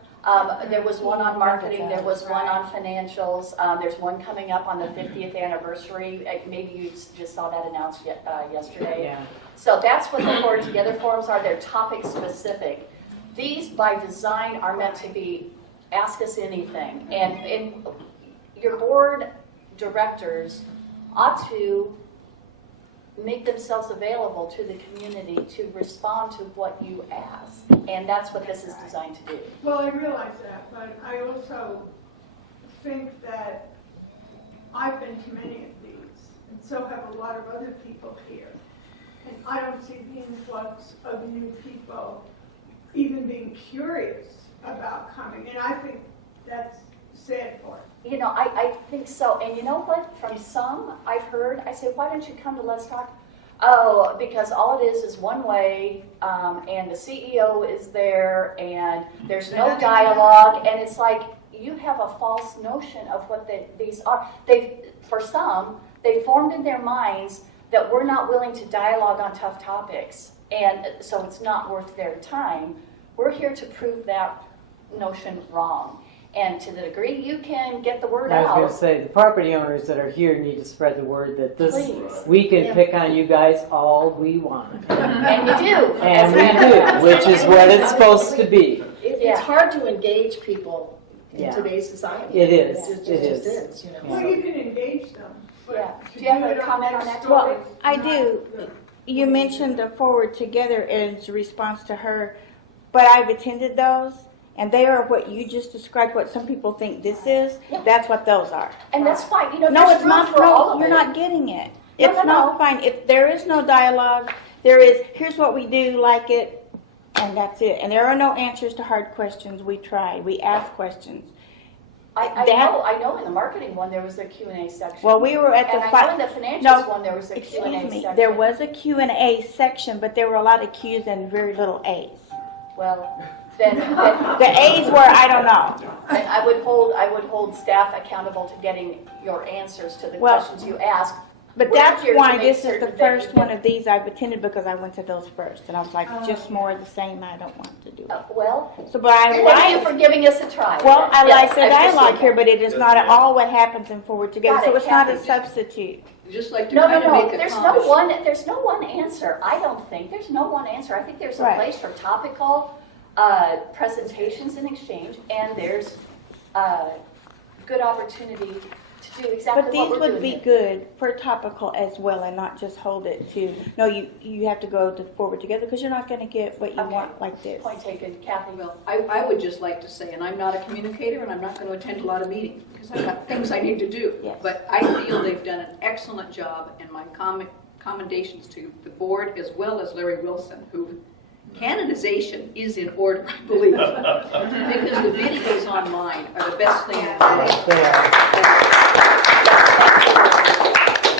There was one on marketing, there was one on financials, there's one coming up on the 50th anniversary. Maybe you just saw that announced yesterday. Yeah. So that's what the Forward Together forums are. They're topic specific. These, by design, are meant to be ask us anything. And your board directors ought to make themselves available to the community to respond to what you ask. And that's what this is designed to do. Well, I realize that, but I also think that I've been to many of these, and so have a lot of other people here. And I don't see the influx of new people even being curious about coming. And I think that's sad for it. I think so. And you know what? From some I've heard, I say, why don't you come to Let's Talk? Oh, because all it is one way, and the CEO is there, and there's no dialogue, and it's like you have a false notion of what these are. For some, they formed in their minds that we're not willing to dialogue on tough topics, and so it's not worth their time. We're here to prove that notion wrong. And to the degree you can get the word I was out. going to say, the property owners that are here need to spread the word that Please. we can pick on you guys all we want. And you do. And we do, which is what it's supposed to be. It's hard to engage people in Yeah. today's society. It is. It just It is. is, you know. Well, you can engage them. But Yeah. to Do you have do a it comment on next that, story, Well, I not- do. You mentioned the Forward Together as a response to her, but I've attended those, and they are what you just described, what some people think this is. Yeah. That's what those are. And that's fine. No, there's it's room not. for all No, of you're it. not getting it. No, It's no, not no. fine. If there is no dialogue, there is, here's what we do, like it, and that's it. And there are no answers to hard questions. We try. We ask questions. I know in the marketing one there was a Q&A section. Well, we were at the And I know in the financials one there was a excuse Q&A me, section. there was a Q&A section, but there were a lot of Q's and very little A's. Well, then The A's were, I don't know. I would hold staff accountable to getting your answers to the Well, questions you ask. But We're that's here to why make this is certain the that first you one get- of these I've attended, because I went to those first, and I was like, just more of the same, I don't want to do it. Well, So, but I thank you like, for giving us a try. well, I Yes, like the dialogue appreciate here, that. but it is not at all what happens in Forward Together, Got so it, it's not a Kathy. substitute. Just like to No, kind of make a there's comment. there's no one answer. I don't think, there's no one answer. I think there's a Right. place for topical presentations and exchange, and there's good opportunity to do exactly But what these we're would doing be here. good for topical as well, and not just hold it to, no, you have to go to Forward Together, because you're not gonna get what you Okay. want like this. Point taken, Kathy. Well, I would just like to say, and I'm not a communicator, and I'm not going to attend a lot of meetings, because I've got things I need to do. Yes. But I feel they've done an excellent job, and my commendations to the board as well as Larry Wilson, who canonization is in order, I believe. Because the videos online are the best thing in the world.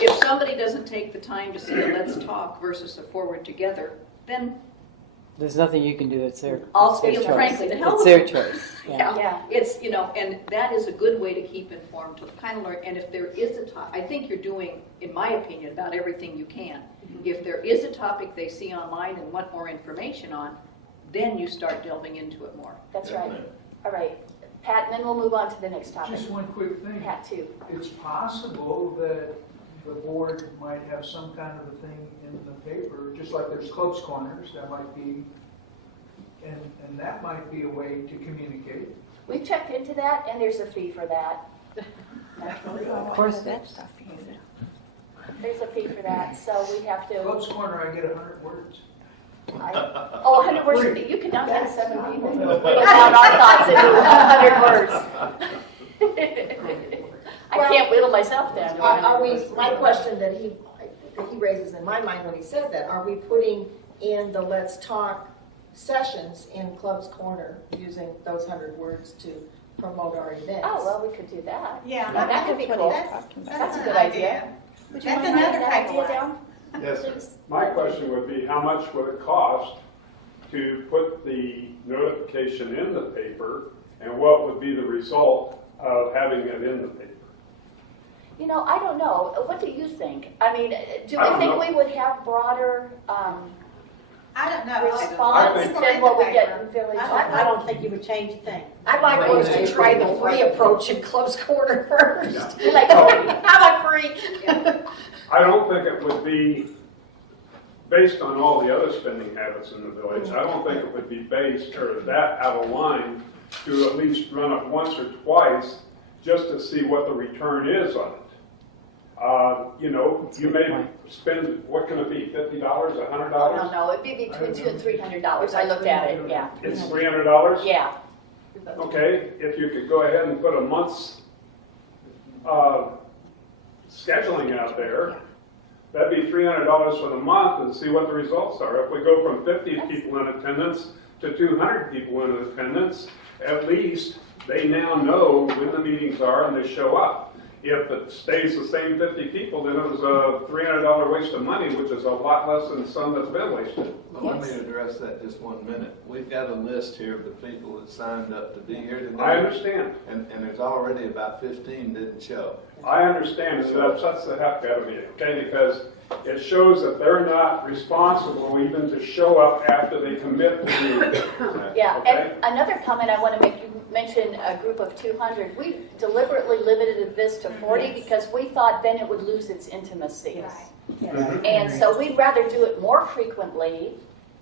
If somebody doesn't take the time to see a Let's Talk versus a Forward Together, then There's nothing you can do, it's their, I'll it's their say choice. frankly, the hell It's with their them. choice, yeah. Yeah. It's, and that is a good way to keep informed, to kind of learn, and if there is a topic, I think you're doing, in my opinion, about everything you can. If there is a topic they see online and want more information on, then you start delving into it more. That's right. All right, Pat, and then we'll move on to the next topic. Just one quick thing. Pat, too. It's possible that the board might have some kind of a thing in the paper, just like there's close corners, that might be, and that might be a way to communicate. We've checked into that, and there's a fee for that. Of course. There's a fee for that, so we have to. Close corner, I get 100 words. 100 words, you could not get 7 people to put down our thoughts into 100 words. I can't whittle myself down to 100 Are we, words. my question that he raises in my mind when he said that, are we putting in the Let's Talk sessions in Club's Corner using those 100 words to promote our events? Oh, well, we could do that. Yeah. That could be That's what cool. he's talking about. That's a an good idea. Would you That's mind writing another that type of idea one. down? Yes, sir. Please? My question would be, how much would it cost to put the notification in the paper, and what would be the result of having it in the paper? I don't know. What do you think? I mean, do I we don't think know. we would have broader I don't know. response than what we get in Village Hall? I don't think you would change a thing. I'd like us to try the free approach in Club's Corner first. You like free? How about free? I don't think it would be, based on all the other spending habits in the village, I don't think it would be based, or that out of line, to at least run it once or twice, just to see what the return is on it. You may spend, what can it be, $50, $100? No, it'd be between $200 and $300. I looked at it, yeah. It's $300? Yeah. Okay, if you could go ahead and put a month's scheduling out there, that'd be $300 for the month, and see what the results are. If we go from 50 people in attendance to 200 people in attendance, at least they now know when the meetings are and they show up. If it stays the same 50 people, then it was a $300 waste of money, which is a lot less than some that's been wasted. Well, let me address that just 1 minute. We've got a list here of the people that signed up to be here today. I understand. And there's already about 15 didn't show. I understand, and it upsets the heck out of me, okay, because it shows that they're not responsible even to show up after they commit to do it. Yeah, Okay? and another comment I want to make, you mentioned a group of 200. We deliberately limited this to 40 because we thought then it would lose its intimacy. And so we'd rather do it more frequently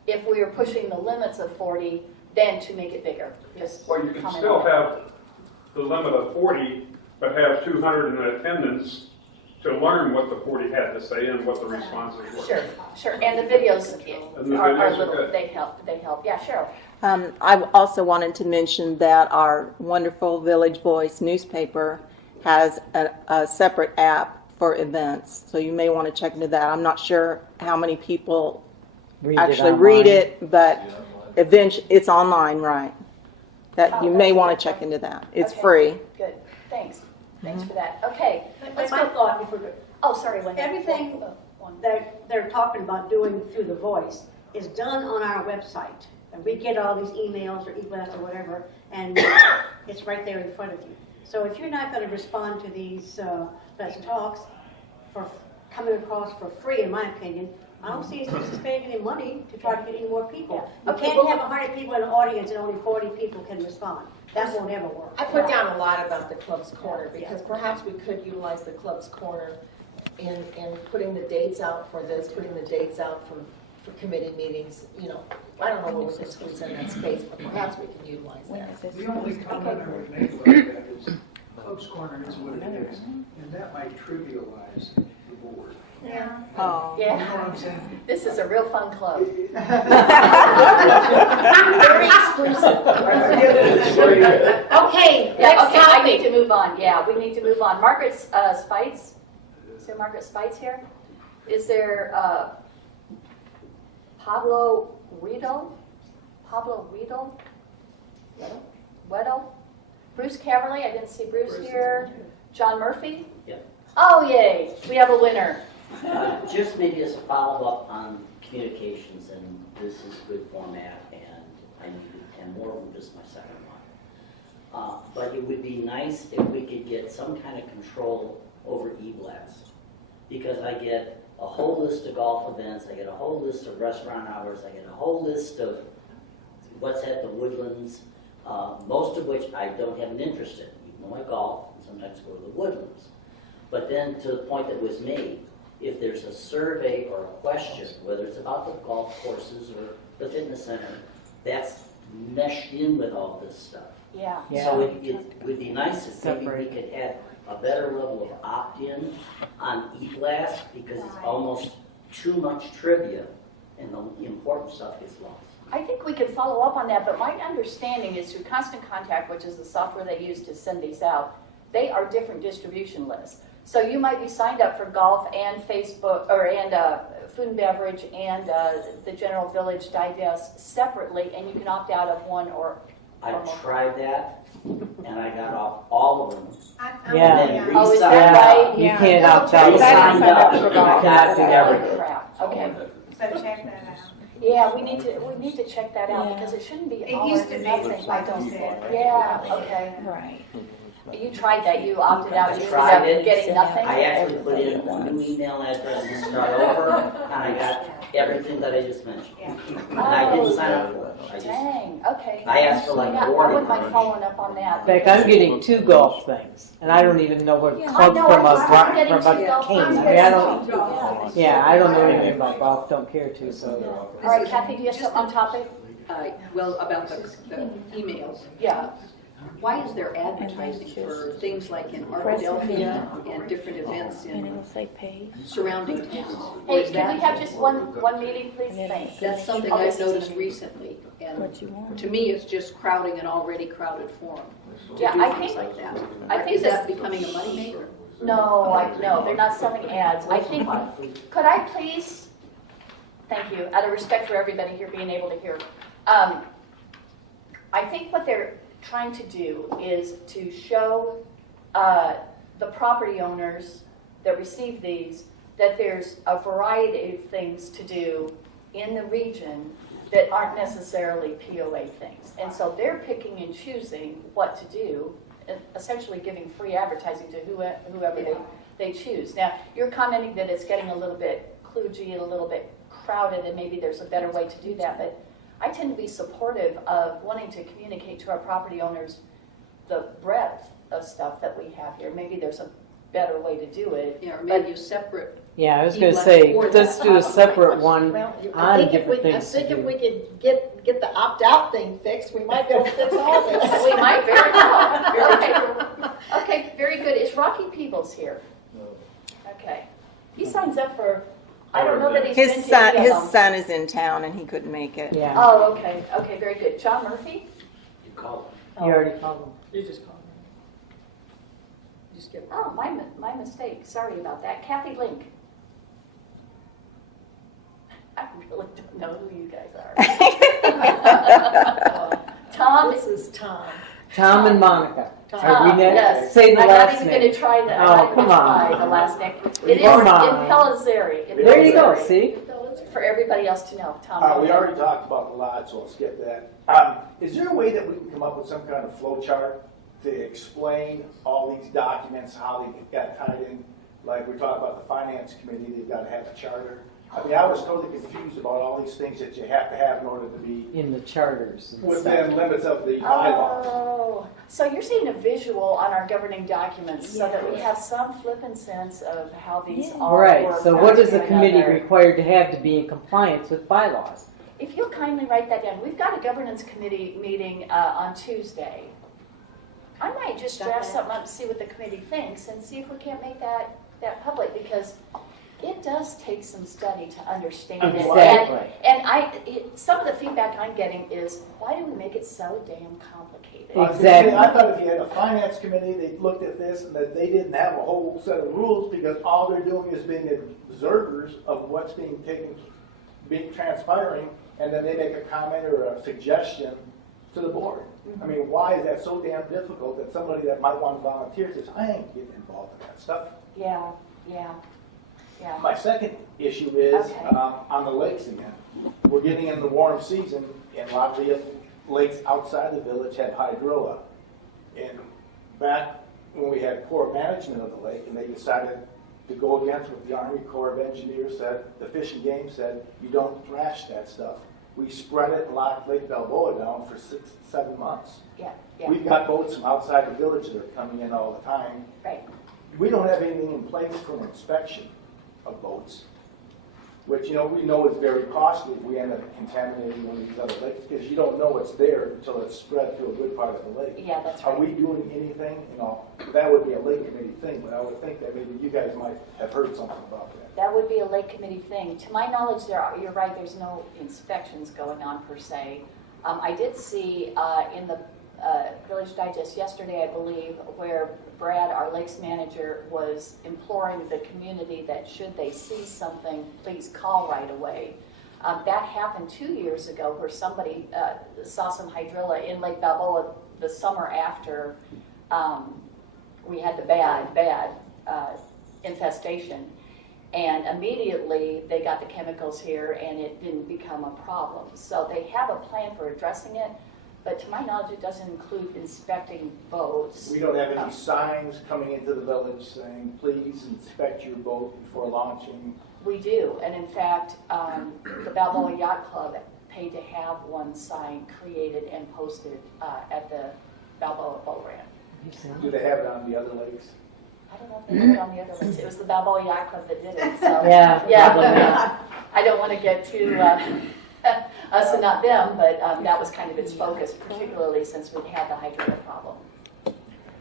if we were pushing the limits of 40 than to make it bigger. Just Well, you can comment still on that. have the limit of 40, but have 200 in attendance to learn what the 40 had to say and what the responses were. Sure. And the videos And the are videos are little, good. they help. Yeah, Cheryl. I also wanted to mention that our wonderful Village Voice newspaper has a separate app for events, so you may want to check into that. I'm not sure how many people actually read it, but eventually it's online, right? That you may want to check into that. It's Okay. free. Good. Thanks for that. Okay. Let's My go. thought before, Oh, sorry, Wendy. everything they're talking about doing through the voice is done on our website. And we get all these emails or e-blasts or whatever, and it's right there in front of you. So if you're not gonna respond to these, let's talks for coming across for free, in my opinion, I don't see us spending any money to try to get any more people. You can't have 100 people in the audience and only 40 people can respond. That won't ever work. I put down a lot about the club's corner, because perhaps we could utilize the club's corner in putting the dates out for this, putting the dates out for committee meetings, you know. I don't know what we can squeeze in that space, but perhaps we can utilize that. The only comment I would make about that is, club's corner is what it is, and that might trivialize the board. Yeah. Oh. You know what I'm saying? This is a real fun club. Very exclusive. Okay, Yeah, next okay, I need topic. to move on. Yeah, we need to move on. Margaret Spites. Is there Margaret Spites here? Is there Pablo Weddle? Weddle? Bruce Caverly, I didn't see Bruce here. John Murphy? Yep. Oh, yay, we have a winner. Just maybe as a follow-up on communications, and this is good format, and I needed 10 more from just my second one. But it would be nice if we could get some kind of control over e-blast, because I get a whole list of golf events, I get a whole list of restaurant hours, I get a whole list of what's at the Woodlands, most of which I don't have an interest in, even though I golf and sometimes go to the Woodlands. But then to the point that was made, if there's a survey or a question, whether it's about the golf courses or the fitness center, that's meshed in with all this stuff. Yeah. So it would be nice if maybe we could have a better level of opt-in on e-blast, because it's almost too much trivia and the important stuff gets lost. I think we could follow up on that, but my understanding is through Constant Contact, which is the software they use to send these out, they are different distribution lists. So you might be signed up for golf and Facebook, and food and beverage and the General Village Digest separately, and you can opt out of one or I tried that, and I got off all of them. Yeah. And then Oh, is that re-signed right? up. You can't opt out. Re-signed up. You cannot do Holy that. crap, okay. So check that out. Yeah, we need to check that out, because it shouldn't be It all used or to be, nothing. like you said. Yeah, okay. Right. You tried that, you opted out, you ended Tried up it. getting nothing? I actually put in a new email address to start over, and I got everything that I just mentioned. And I didn't sign up for it. I just, Dang, okay. I asked for like Yeah, I board wouldn't mind information. following up on that. In fact, I'm getting 2 golf things, and I don't even know what club know, from I'm getting a 2 golf cane. I things. mean, I don't. Yeah, I don't know anything about golf. Don't care to. So. All right, Kathy, do you have something on topic? Well, about the emails. Yeah. Why is there advertising for things like in Arkadelphia and different events in surrounding towns? Or Hey, is can we that- have just one meeting, please? Thanks. That's something I've noticed recently, and to me, it's just crowding an already crowded forum. to Yeah, do I things think- like that. I think Is that this- becoming a moneymaker? No, they're not selling ads. I think, could I please, thank you, out of respect for everybody here being able to hear. I think what they're trying to do is to show the property owners that receive these that there's a variety of things to do in the region that aren't necessarily POA things. And so they're picking and choosing what to do, essentially giving free advertising to whoever they choose. Now, you're commenting that it's getting a little bit kludgy and a little bit crowded, and maybe there's a better way to do that, but I tend to be supportive of wanting to communicate to our property owners the breadth of stuff that we have here. Maybe there's a better way to do it. Yeah, or maybe a separate. Yeah, I was going to say, let's do a separate one Well, I on think different I things to think if do. we could get the opt-out thing fixed, we might be able to fix all this. We might very well. Okay, very good. Is Rocky Peebles here? Okay. He signs up for, I don't know that he's been to any of His them. son is in town and he couldn't make it. Yeah, Oh, okay, okay, very good. John Murphy? You call you already called them. You just call me. Just get. Oh, my mistake. Sorry about that. Kathy Link? I really don't know who you guys are. Tom? This is Tom. Tom and Monica. Tom. Are we next? Yes. Say the I'm last not even name. going to try that. Oh, come on. The last name. It is in Come on. Pellizzeri. There you go, see? for everybody else to know. Tom? We already talked about the lot, so I'll skip that. Is there a way that we can come up with some kind of flow chart to explain all these documents, how they got tied in? Like we talked about the finance committee, they've got to have a charter. I mean, I was totally confused about all these things that you have to have in order to be In the charters and within stuff. limits of the bylaws. Oh, so you're seeing a visual on our governing documents so that we have some flipping sense of how these all Right, work. so what is one a committee another. required to have to be in compliance with bylaws? If you'll kindly write that down, we've got a governance committee meeting on Tuesday. I might just draft something up and see what the committee thinks and see if we can't make that public, because it does take some study to understand it. Exactly. And some of the feedback I'm getting is, why do we make it so damn complicated? Exactly. I thought if you had a finance committee, they looked at this and that they didn't have a whole set of rules because all they're doing is being observers of what's being transpiring, and then they make a comment or a suggestion to the board. I mean, why is that so damn difficult that somebody that might want to volunteer says, I ain't getting involved in that stuff? Yeah. My second issue is Okay. on the lakes again. We're getting in the warm season, and a lot of the lakes outside the village have hydrilla. And back when we had Corps management of the lake, and they decided to go against what the Army Corps of Engineers said, the Fish and Game said, you don't thrash that stuff. We spread it and locked Lake Balboa down for 6 to 7 months. Yeah. We've got boats from outside the village that are coming in all the time. Right. We don't have anything in place for an inspection of boats, which, we know is very costly if we end up contaminating one of these other lakes, because you don't know what's there until it's spread to a good part of the lake. Yeah, that's right. Are we doing anything? That would be a lake committee thing, but I would think that maybe you guys might have heard something about that. That would be a lake committee thing. To my knowledge, you're right, there's no inspections going on per se. I did see in the Village Digest yesterday, I believe, where Brad, our lakes manager, was imploring the community that should they see something, please call right away. That happened 2 years ago where somebody saw some hydrilla in Lake Balboa the summer after we had the bad infestation. And immediately they got the chemicals here and it didn't become a problem. So they have a plan for addressing it, but to my knowledge it doesn't include inspecting boats. We don't have any signs coming into the village saying, please inspect your boat before launching. We do, and in fact, the Balboa Yacht Club paid to have one sign created and posted at the Balboa Boat Ramp. Do they have it on the other lakes? I don't know if they did it on the other ones. It was the Balboa Yacht Club that did it. So Yeah. I don't want to get too us and not them, but that was kind of its focus, particularly since we had the hydrilla problem.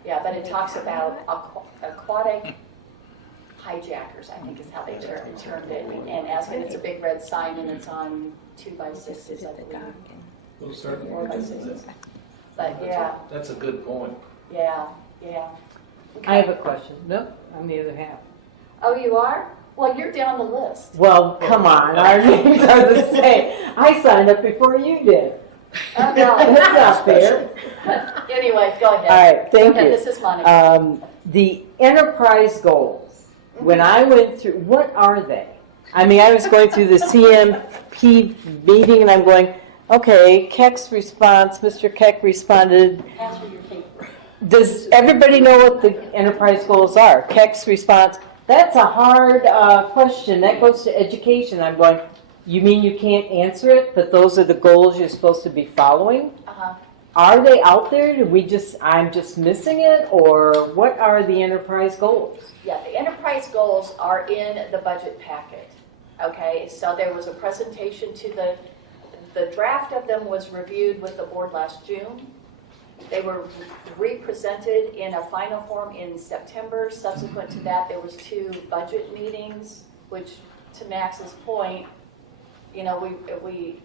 Yeah, but it talks about aquatic hijackers, I think is how they termed it. And as it's a big red sign and it's on 2x6s, I believe. Those certainly 4x6s. But yeah. That's a good point. Yeah. I have a question. Nope, I'm the other half. Oh, you are? Well, you're down the list. Well, come on, our names are the same. I signed up before you did. Oh, no. That's not fair. Anyway, go ahead. All right, thank Go ahead, you. This is Monica. The enterprise goals, when I went through, what are they? I mean, I was going through the CMP meeting and I'm going, okay, Keck's response, Mr. Keck responded. Answer your paper. Does everybody know what the enterprise goals are? Keck's response, that's a hard question. That goes to education. I'm going, you mean you can't answer it, but those are the goals you're supposed to be following? Uh-huh. Are they out there? I'm just missing it? Or what are the enterprise goals? Yeah, the enterprise goals are in the budget packet. Okay, so there was a presentation to the draft of them was reviewed with the board last June. They were re-presented in a final form in September. Subsequent to that, there was 2 budget meetings, which, to Max's point, we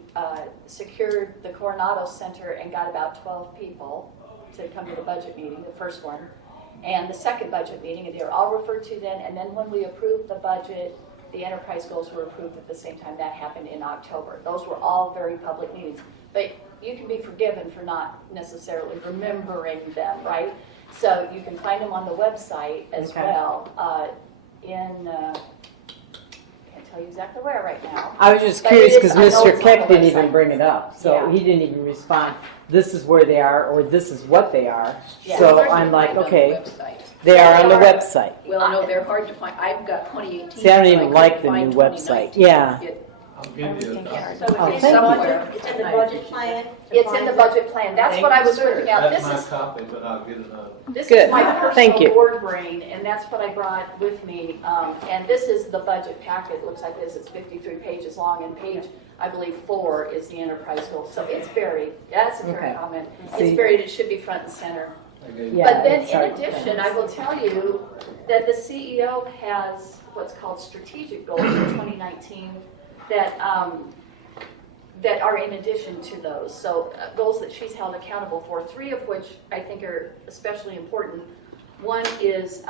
secured the Coronado Center and got about 12 people to come to the budget meeting, the first one, and the second budget meeting, and they were all referred to then. And then when we approved the budget, the enterprise goals were approved at the same time. That happened in October. Those were all very public meetings. But you can be forgiven for not necessarily remembering them, right? So you can find them on the website as well. I can't tell you exactly where right now. I was just But curious it is- because I know Mr. it's on Keck the didn't even website. bring it up. So Yeah. he didn't even respond, this is where they are, or this is what they are. Yeah. So They're I'm like, defined on the okay, website. they are on the They are. website. Well, no, they're hard to find. I've got 2018. See, I don't so even couldn't like the find new website. 2019. Yeah. I'll give you a copy. So Oh, it's thank in you. the budget, it's in the budget plan? to It's in the find- budget plan. That's what I was working out. That's This my is, copy, but I'll get another. this Good. is my Thank personal you. board brain, and that's what I brought with me. And this is the budget packet. It looks like this. It's 53 pages long, and page, I believe, 4 is the enterprise goal. So it's buried. That's a fair Okay. comment. See- It's buried. It should be front and center. Yeah, But then, it's in hard to addition, find. I will tell you that the CEO has what's called strategic goals for 2019 that that are in addition to those. So goals that she's held accountable for, 3 of which I think are especially important. One is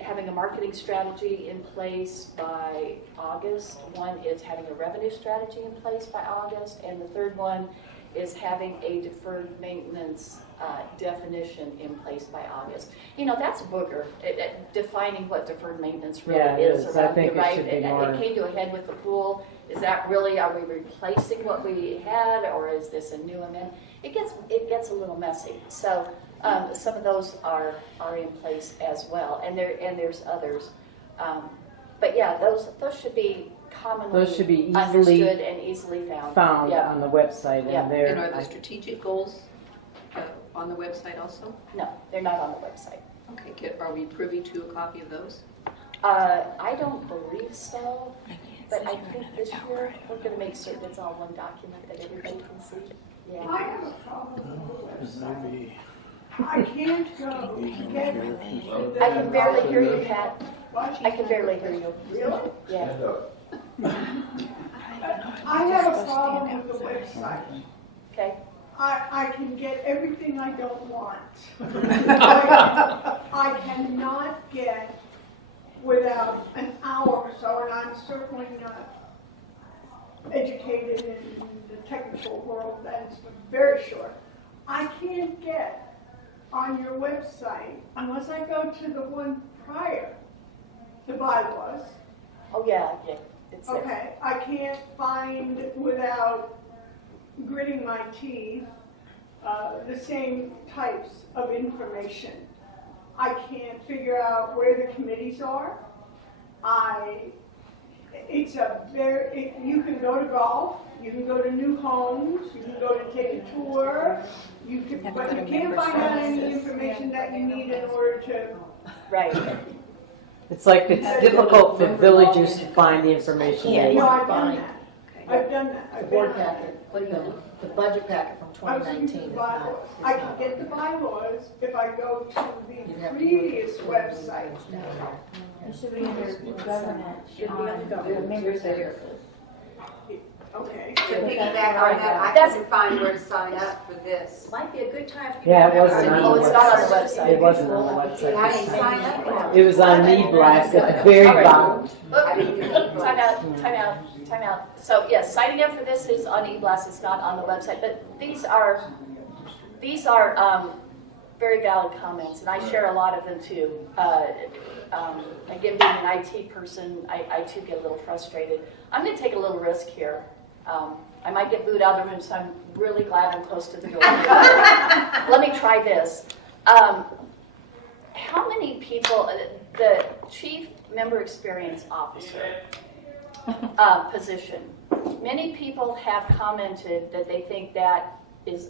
having a marketing strategy in place by August. One is having a revenue strategy in place by August. And the third one is having a deferred maintenance definition in place by August. You know, that's a booger, defining what deferred maintenance really Yeah, it is is. I around think here, it right? should be more- It came to a head with the pool. Is that really, are we replacing what we had, or is this a new amendment? It gets a little messy. So some of those are in place as well, and there's others. But yeah, those should be commonly Those should be easily understood and easily found. Found Yeah. on the website, Yeah. and they're. And are the strategic goals on the website also? No, they're not on the website. Okay, are we privy to a copy of those? I don't believe so, but I think this year we're going to make certain it's all one document that everybody can see. I Yeah. have a problem with the website. I can't go and get everything. I can barely hear you, Pat. What? I can barely hear you. Really? Yeah. Stand up. I have a problem with the website. Okay. I can get everything I don't want. I cannot get without an hour or so, and I'm certainly not educated in the technical world, that's very short. I can't get on your website unless I go to the one prior, the bylaws. Oh, yeah, it's there. Okay, I can't find without gritting my teeth the same types of information. I can't figure out where the committees are. You can go to golf, you can go to new homes, you can go to take a tour, but you can't find out any information that you need in order to. Right. It's like it's difficult for villagers to find the information they No, want. I've done that. I've done that. The board packet, the budget packet from I was looking 2019 for is the not. bylaws. I can get the bylaws if I go to the previous website. It should be under government, should be under government, members there. Okay. To piggyback on that, I That's- couldn't find where to sign up for this. Might be a good time for you. Yeah, it to wasn't on Oh, the it's not on the website. website. It wasn't on the I website. didn't sign up for it. It was on Need Blast at the very bottom. I didn't get it. Time out. So yes, signing up for this is on eBlast, it's not on the website, but these are very valid comments, and I share a lot of them too. Again, being an IT person, I too get a little frustrated. I'm going to take a little risk here. I might get booed out of the room, so I'm really glad I'm close to the door. Let me try this. How many people, the Chief Member Experience Officer position, many people have commented that they think that is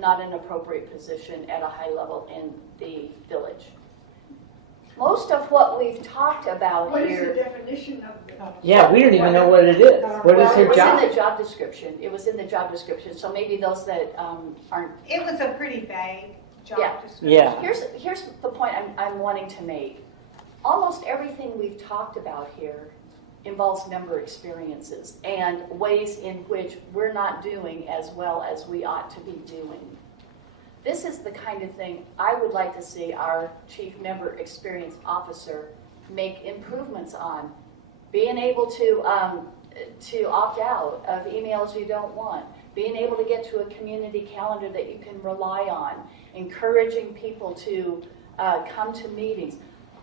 not an appropriate position at a high level in the village. Most of what we've talked about What is the here. definition of it? Yeah, we don't even know what it is. What is Well, her it was job? in the job description. It was in the job description. So maybe those that aren't. It was a pretty vague job Yeah. description. Yeah. Here's the point I'm wanting to make. Almost everything we've talked about here involves member experiences and ways in which we're not doing as well as we ought to be doing. This is the kind of thing I would like to see our Chief Member Experience Officer make improvements on. Being able to opt out of emails you don't want, being able to get to a community calendar that you can rely on, encouraging people to come to meetings.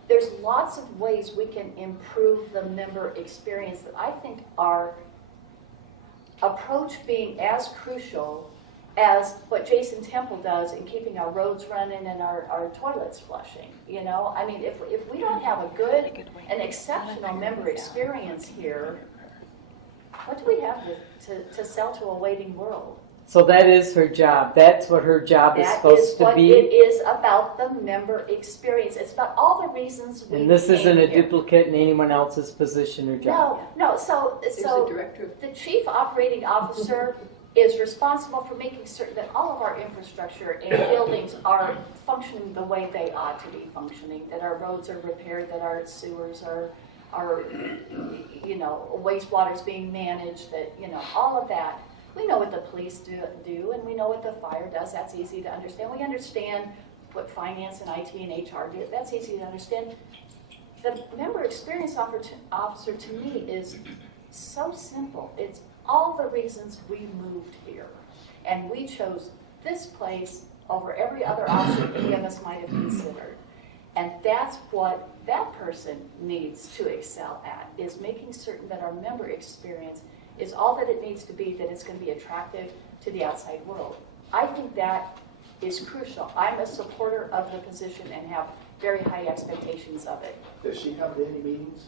there's lots of ways we can improve the member experience that I think our approach being as crucial as what Jason Temple does in keeping our roads running and our toilets flushing. You know, I mean, if we don't have a good and exceptional member experience here, what do we have to sell to a waiting world? So that is her job. That's what her job is supposed to be. It is about the member experience. It's about all the reasons we And this isn't a here. duplicate in anyone else's position or job. No. So the chief operating officer is responsible for making certain that all of our infrastructure and buildings are functioning the way they ought to be functioning, that our roads are repaired, that our sewers are wastewater is being managed, that, all of that. We know what the police do, and we know what the fire does. That's easy to understand. We understand what finance and IT and HR do. That's easy to understand. The member experience officer to me is so simple. It's all the reasons we moved here. And we chose this place over every other option any of us might have considered. And that's what that person needs to excel at, is making certain that our member experience is all that it needs to be, that it's going to be attractive to the outside world. I think that is crucial. I'm a supporter of the position and have very high expectations of it. Does she come to any meetings?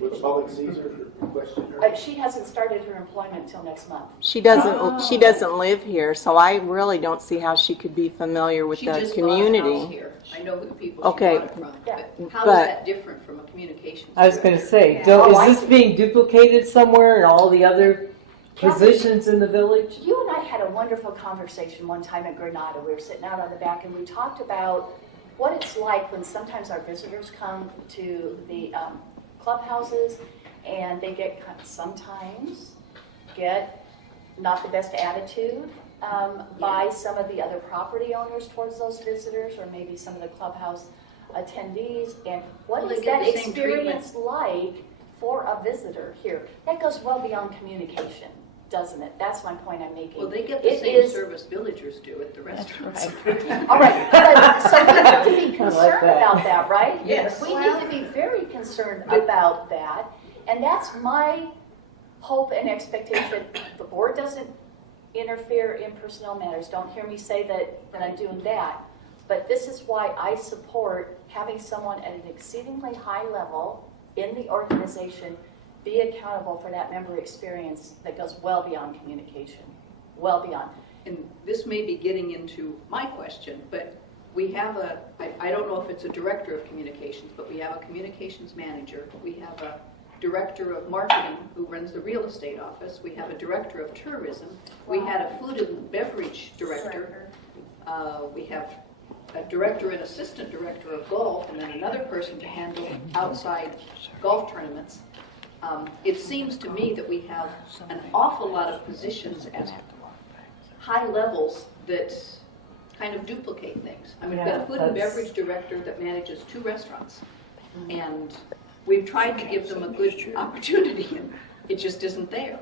Will the public sees her or question her? She hasn't started her employment until next month. She doesn't live here, so I really don't see how she could be familiar with She the just bought a house community. here. I know who the people Okay. she bought it from. Yeah. How is But- that different from a communications? I was going to say, Yeah. is this being duplicated somewhere in all the other positions in the village? You and I had a wonderful conversation one time at Granada. We were sitting out on the back and we talked about what it's like when sometimes our visitors come to the clubhouses and they sometimes get not the best attitude by some of the other property owners towards those visitors, or maybe some of the clubhouse attendees. And what Well, is they get that the same experience like for a visitor here? That goes well beyond communication, doesn't it? That's my point I'm making. Well, they get the It same is- service villagers do at the restaurants. All right, but so we have to be I like concerned that. about that, right? Yes. We need to be very concerned about that, and that's my hope and expectation. The board doesn't interfere in personnel matters. Don't hear me say that I'm doing that. But this is why I support having someone at an exceedingly high level in the organization be accountable for that member experience that goes well beyond communication, well beyond. And this may be getting into my question, but we have I don't know if it's a director of communications, but we have a communications manager. We have a director of marketing who runs the real estate office. We have a director of tourism. We had a food and beverage director. We have a director and assistant director of golf, and then another person to handle outside golf tournaments. It seems to me that we have an awful lot of positions at high levels that kind of duplicate things. I mean, we've got a food and beverage director that manages 2 restaurants, and we've tried to give them a good opportunity, and it just isn't there.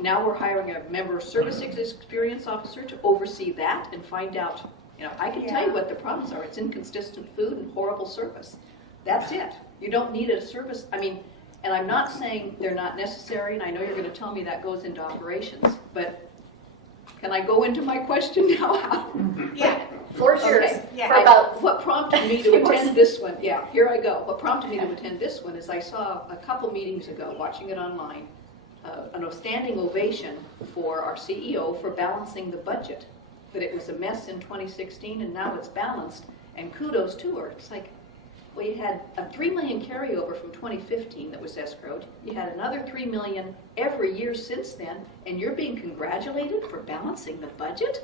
Now we're hiring a member service experience officer to oversee that and find out, I can tell you what the problems are. It's inconsistent food and horrible service. That's it. You don't need a service. And I'm not saying they're not necessary, and I know you're going to tell me that goes into operations, but can I go into my question now? Yeah. Floor's yours. Okay. Yeah. For about What prompted me to attend this one, yeah, here I go. What prompted me to attend this one is I saw a couple meetings ago, watching it online, a standing ovation for our CEO for balancing the budget. That it was a mess in 2016 and now it's balanced, and kudos to her. It's like, well, you had a $3 million carryover from 2015 that was escrowed. You had another $3 million every year since then, and you're being congratulated for balancing the budget?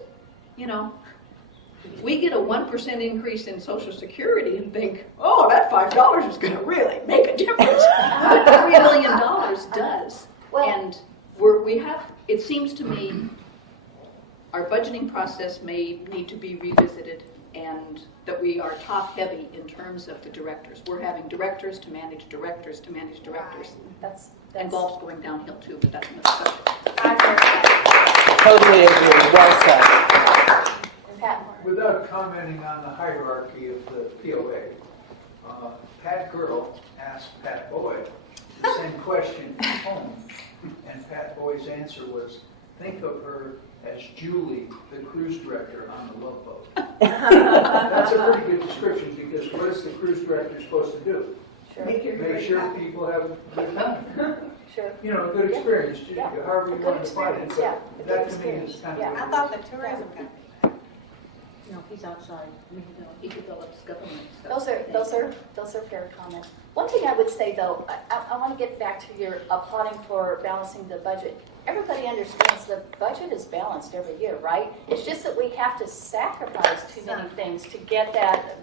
We get a 1% increase in Social Security and think, oh, that $5 is going to really make a difference. But $3 million does. And it seems to me, our budgeting process may need to be revisited, and that we are top-heavy in terms of the directors. We're having directors to manage directors to manage directors. And golf's going downhill too, but that's another subject. Totally agree. Well said. Without commenting on the hierarchy of the POA, Pat Girl asked Pat Boyd the same question at home, and Pat Boyd's answer was, think of her as Julie, the cruise director on the Love Boat. That's a pretty good description, because what is the cruise director supposed to do? Make sure people have a good time. Sure. You know, a good experience, however you Good want to define it. experience, So yeah. A that good to me experience. is kind Yeah. of. I thought the tourism company. No, he's outside. He develops government stuff. Those are fair comments. One thing I would say though, I want to get back to your applauding for balancing the budget. Everybody understands the budget is balanced every year, right? It's just that we have to sacrifice too many things to get that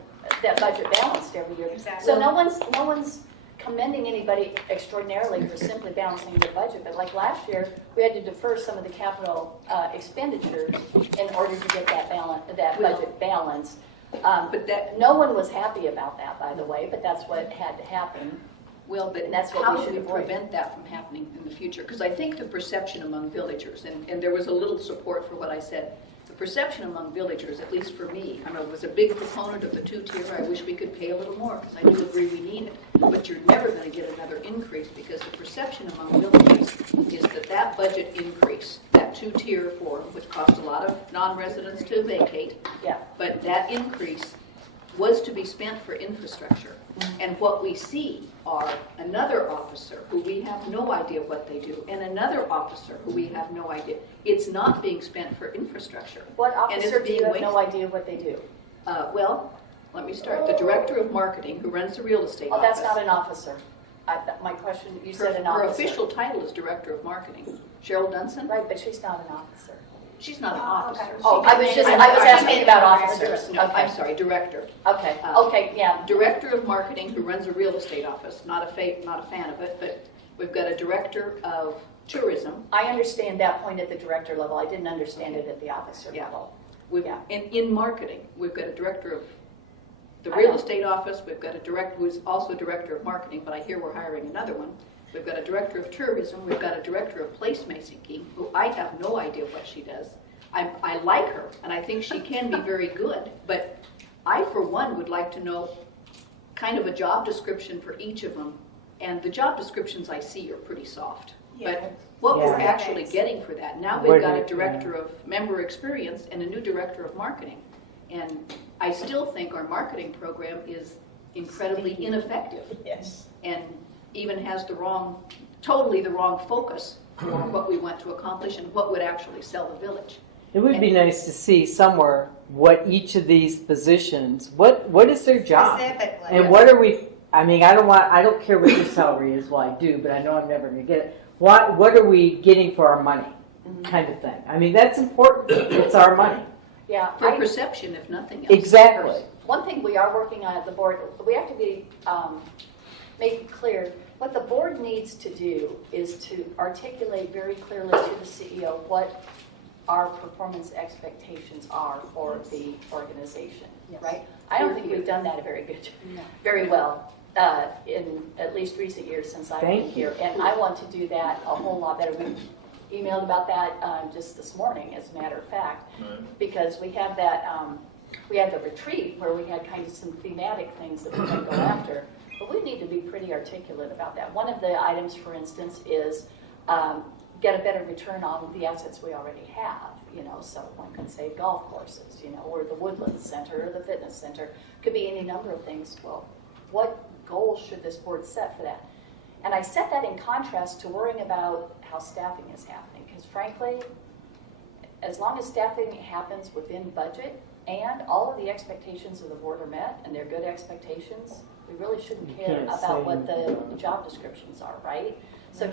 budget balanced every year. Exactly. So no one's commending anybody extraordinarily for simply balancing the budget, but like last year, we had to defer some of the capital expenditures in order to get that budget balanced. No one was happy about that, by the way, but that's what had to happen. Well, but And that's what how we do should we avoid. prevent that from happening in the future? Because I think the perception among villagers, and there was a little support for what I said, the perception among villagers, at least for me, I was a big proponent of the two-tier. I wish we could pay a little more, because I do agree we need it. But you're never going to get another increase, because the perception among villagers is that budget increase, that two-tier form, which costs a lot of non-residents to vacate, but that increase was to be spent for infrastructure. And what we see are another officer who we have no idea what they do, and another officer who we have no idea. It's not being spent for infrastructure. What And it's officer do you being have wasted. no idea what they do? Well, let me start. The director of marketing who runs the real estate Oh, office. that's not an officer. My question, you said an Her officer. official title is director of marketing. Cheryl Dunson? Right, but she's not an officer. She's not an officer. Oh, I was asking about officers. No, I'm Okay. sorry, director. Okay, okay, yeah. Director of marketing who runs a real estate office. Not a fan of it, but we've got a director of tourism. I understand that point at the director level. I didn't understand it at the officer level. In marketing, we've got a director of the I real know. estate office. We've got a director who's also director of marketing, but I hear we're hiring another one. We've got a director of tourism. We've got a director of placemaking, who I have no idea what she does. I like her, and I think she can be very good, but I, for one, would like to know kind of a job description for each of them, and the job descriptions I see are pretty soft. But what we're actually getting for that, now we've got a director of member experience and a new director of marketing. And I still think our marketing program is incredibly ineffective. Yes. And even has totally the wrong focus for what we want to accomplish and what would actually sell the village. It would be nice to see somewhere what each of these positions, what is their job? Specifically. And what are we, I mean, I don't care what your salary is, well, I do, but I know I'm never gonna get it. What are we getting for our money, kind of thing? I mean, that's important, it's our money. Yeah. For perception, if nothing else. Exactly. One thing we are working on at the board, we have to be, make it clear, what the board needs to do is to articulate very clearly to the CEO what our performance expectations are for the organization, right? I don't think we've done that very well in at least recent years since I've been here. And I want to do that a whole lot better. We emailed about that just this morning, as a matter of fact, because we have that, we had the retreat where we had kind of some thematic things that we're going to go after. But we need to be pretty articulate about that. One of the items, for instance, is get a better return on the assets we already have. So one could say golf courses, or the Woodlands Center, or the fitness center. Could be any number of things. Well, what goals should this board set for that? And I set that in contrast to worrying about how staffing is happening. Because frankly, as long as staffing happens within budget and all of the expectations of the board are met, and they're good expectations, we really shouldn't care about what the job descriptions are, right? So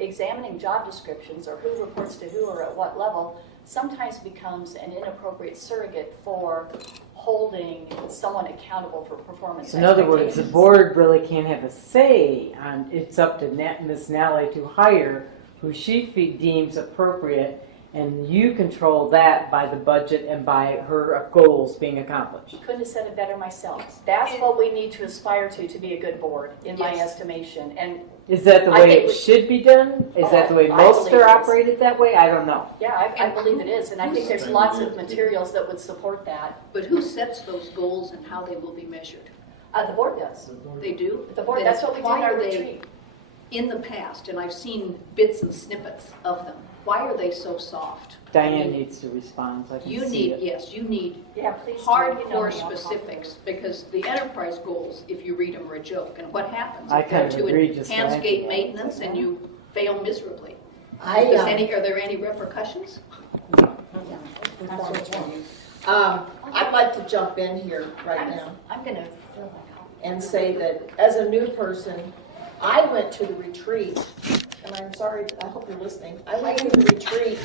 examining job descriptions, or who reports to who or at what level, sometimes becomes an inappropriate surrogate for holding someone accountable for performance In other words, the board really can't have a say on, it's up to Ms. Nally to hire who she deems appropriate, and you control that by the budget and by her goals being accomplished. Couldn't have said it better myself. That's what we need to aspire to be a good board, in my estimation. And is that the way it should be done? Is that the way most are operated that way? I don't know. Yeah, I believe it is, and I think there's lots of materials that would support that. But who sets those goals and how they will be measured? The board does. They do? The board, Then that's what we do in why our are they- retreat. In the past, and I've seen bits and snippets of them, why are they so soft? Diane needs to respond, so I can You see need, it. yes, you need Yeah, please do. hardcore You know me, I'll specifics, because the enterprise goals, if you read them, are a joke. And what happens? I If they're kind of agree, just Handscape glad. maintenance and you fail miserably. I, Are there any repercussions? I'd like to jump in here right now I'm gonna fill my copy. and say that as a new person, I went to the retreat, and I'm sorry, I hope you're listening. I went to the retreat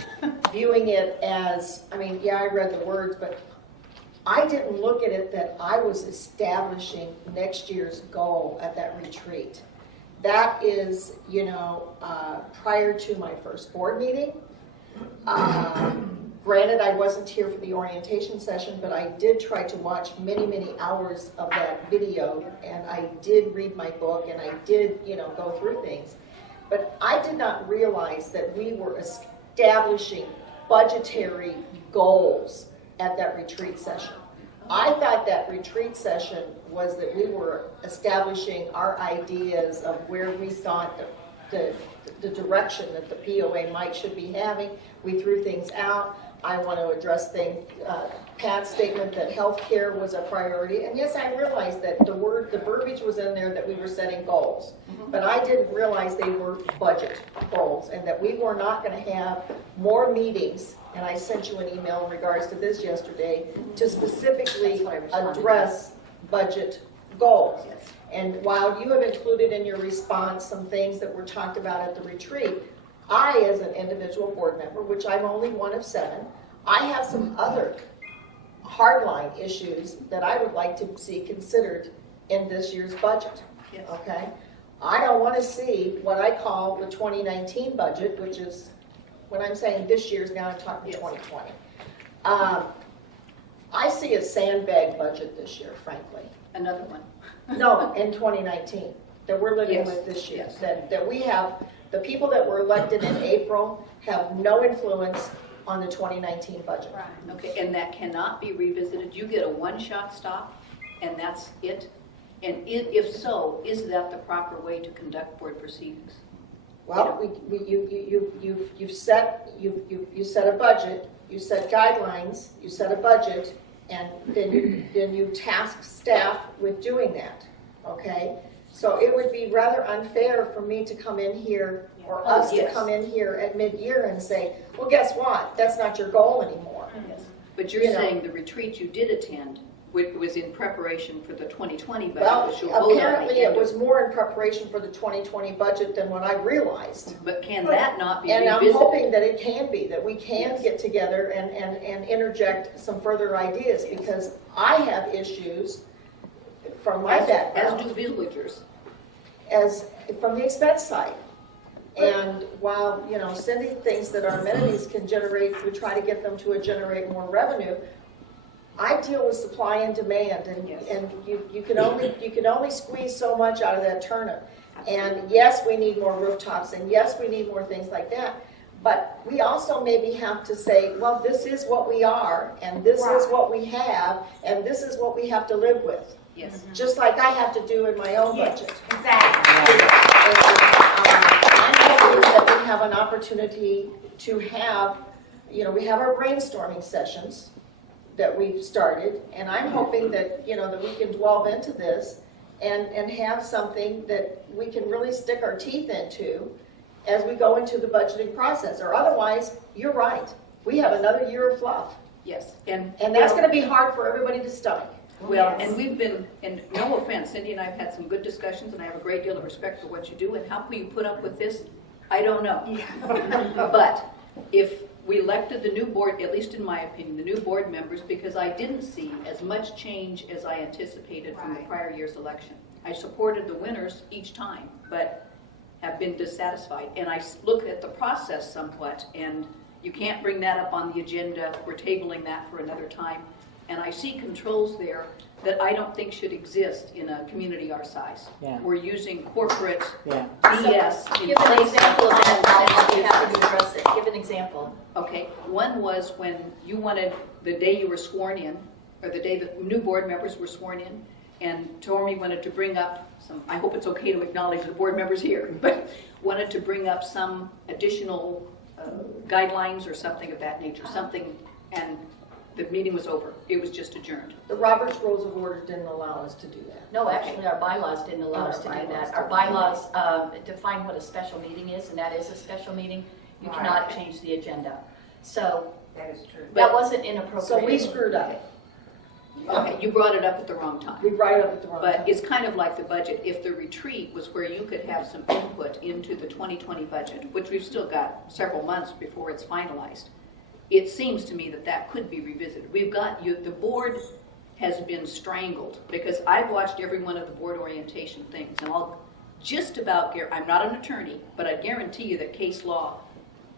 viewing it as, I mean, yeah, I read the words, but I didn't look at it that I was establishing next year's goal at that retreat. That is, you know, prior to my first board meeting. Granted, I wasn't here for the orientation session, but I did try to watch many, many hours of that video, and I did read my book, and I did, you know, go through things. But I did not realize that we were establishing budgetary goals at that retreat session. I thought that retreat session was that we were establishing our ideas of where we thought the direction that the POA should be having. We threw things out. I want to address Pat's statement that healthcare was a priority. And yes, I realized that the verbiage was in there that we were setting goals. But I didn't realize they were budget goals and that we were not going to have more meetings. And I sent you an email in regards to this yesterday to specifically address budget goals. And while you have included in your response some things that were talked about at the retreat, I, as an individual board member, which I'm only one of 7, I have some other hardline issues that I would like to see considered in this year's budget. Yes. Okay? I don't want to see what I call the 2019 budget, which is, when I'm saying this year's, now I'm talking 2020. I see a sandbag budget this year, frankly. Another one. No, in 2019, that we're living with this year. That we have, the people that were elected in April have no influence on the 2019 budget. Okay, and that cannot be revisited. You get a one-shot stop, and that's it? And if so, is that the proper way to conduct board proceedings? Well, you've set a budget, you set guidelines, you set a budget, and then you task staff with doing that, okay? So it would be rather unfair for me to come in here, or us to come in here at mid-year and say, well, guess what? That's not your goal anymore. Yes. But you're saying the retreat you did attend was in preparation for the 2020 budget, Well, which you'll vote on apparently it was more in preparation for the 2020 budget than what I realized. But can that not be And revisited? I'm hoping that it can be, that we can get together and interject some further ideas, because I have issues from my background. As do villagers. As from the expense side. And while, you know, Cindi thinks that our amenities can generate, we try to get them to generate more revenue, I deal with supply and demand, and you can only squeeze so much out of that turnip. And yes, we need more rooftops, and yes, we need more things like that. But we also maybe have to say, well, this is what we are, and this is what we have, and this is what we have to live with. Yes. Just like I have to do in my own budget. Exactly. I'm hoping that we have an opportunity to have, you know, we have our brainstorming sessions that we've started, and I'm hoping that, you know, that we can delve into this and have something that we can really stick our teeth into as we go into the budgeting process. Or otherwise, you're right, we have another year of fluff. Yes. And that's going to be hard for everybody to stomach. Well, and we've been, and no offense, Cindi and I have had some good discussions, and I have a great deal of respect for what you do, and how can you put up with this? I don't know. But if we elected the new board, at least in my opinion, the new board members, because I didn't see as much change as I anticipated from the prior year's election. I supported the winners each time, but have been dissatisfied. And I look at the process somewhat, and you can't bring that up on the agenda. We're tabling that for another time. And I see controls there that I don't think should exist in a community our size. Yeah. We're using corporate Yeah. BS. Give an example of that, and then you have to address it. Give an example. Okay, one was when you wanted, the day you were sworn in, or the day the new board members were sworn in, and Tormey wanted to bring up some, I hope it's okay to acknowledge the board members here, but wanted to bring up some additional guidelines or something of that nature, something, and the meeting was over. It was just adjourned. The Robert's Rules of Order didn't allow us to do that. No, actually, our bylaws didn't allow us to do that. Our bylaws define what a special meeting is, and that is a special meeting. You cannot change the agenda. So That is true. that wasn't inappropriate. So we screwed up. Okay, you brought it up at the wrong time. We brought it up at the wrong time. But it's kind of like the budget. If the retreat was where you could have some input into the 2020 budget, which we've still got several months before it's finalized, it seems to me that that could be revisited. We've got, the board has been strangled, because I've watched every one of the board orientation things, and I'll just about, I'm not an attorney, but I guarantee you that case law,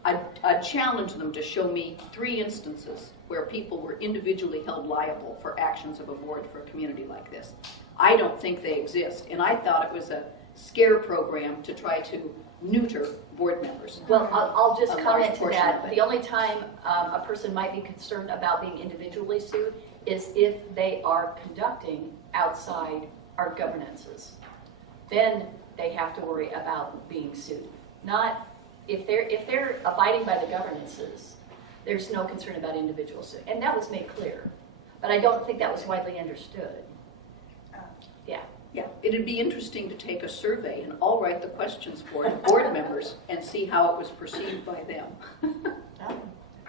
I'd challenge them to show me 3 instances where people were individually held liable for actions of a board for a community like this. I don't think they exist, and I thought it was a scare program to try to neuter board members. Well, I'll just A comment large to portion that. of it. The only time a person might be concerned about being individually sued is if they are conducting outside our governances. Then they have to worry about being sued. Not if they're abiding by the governances, there's no concern about individual suit. And that was made clear. But I don't think that was widely understood. Yeah. Yeah, it'd be interesting to take a survey, and I'll write the questions for the board members and see how it was perceived by them.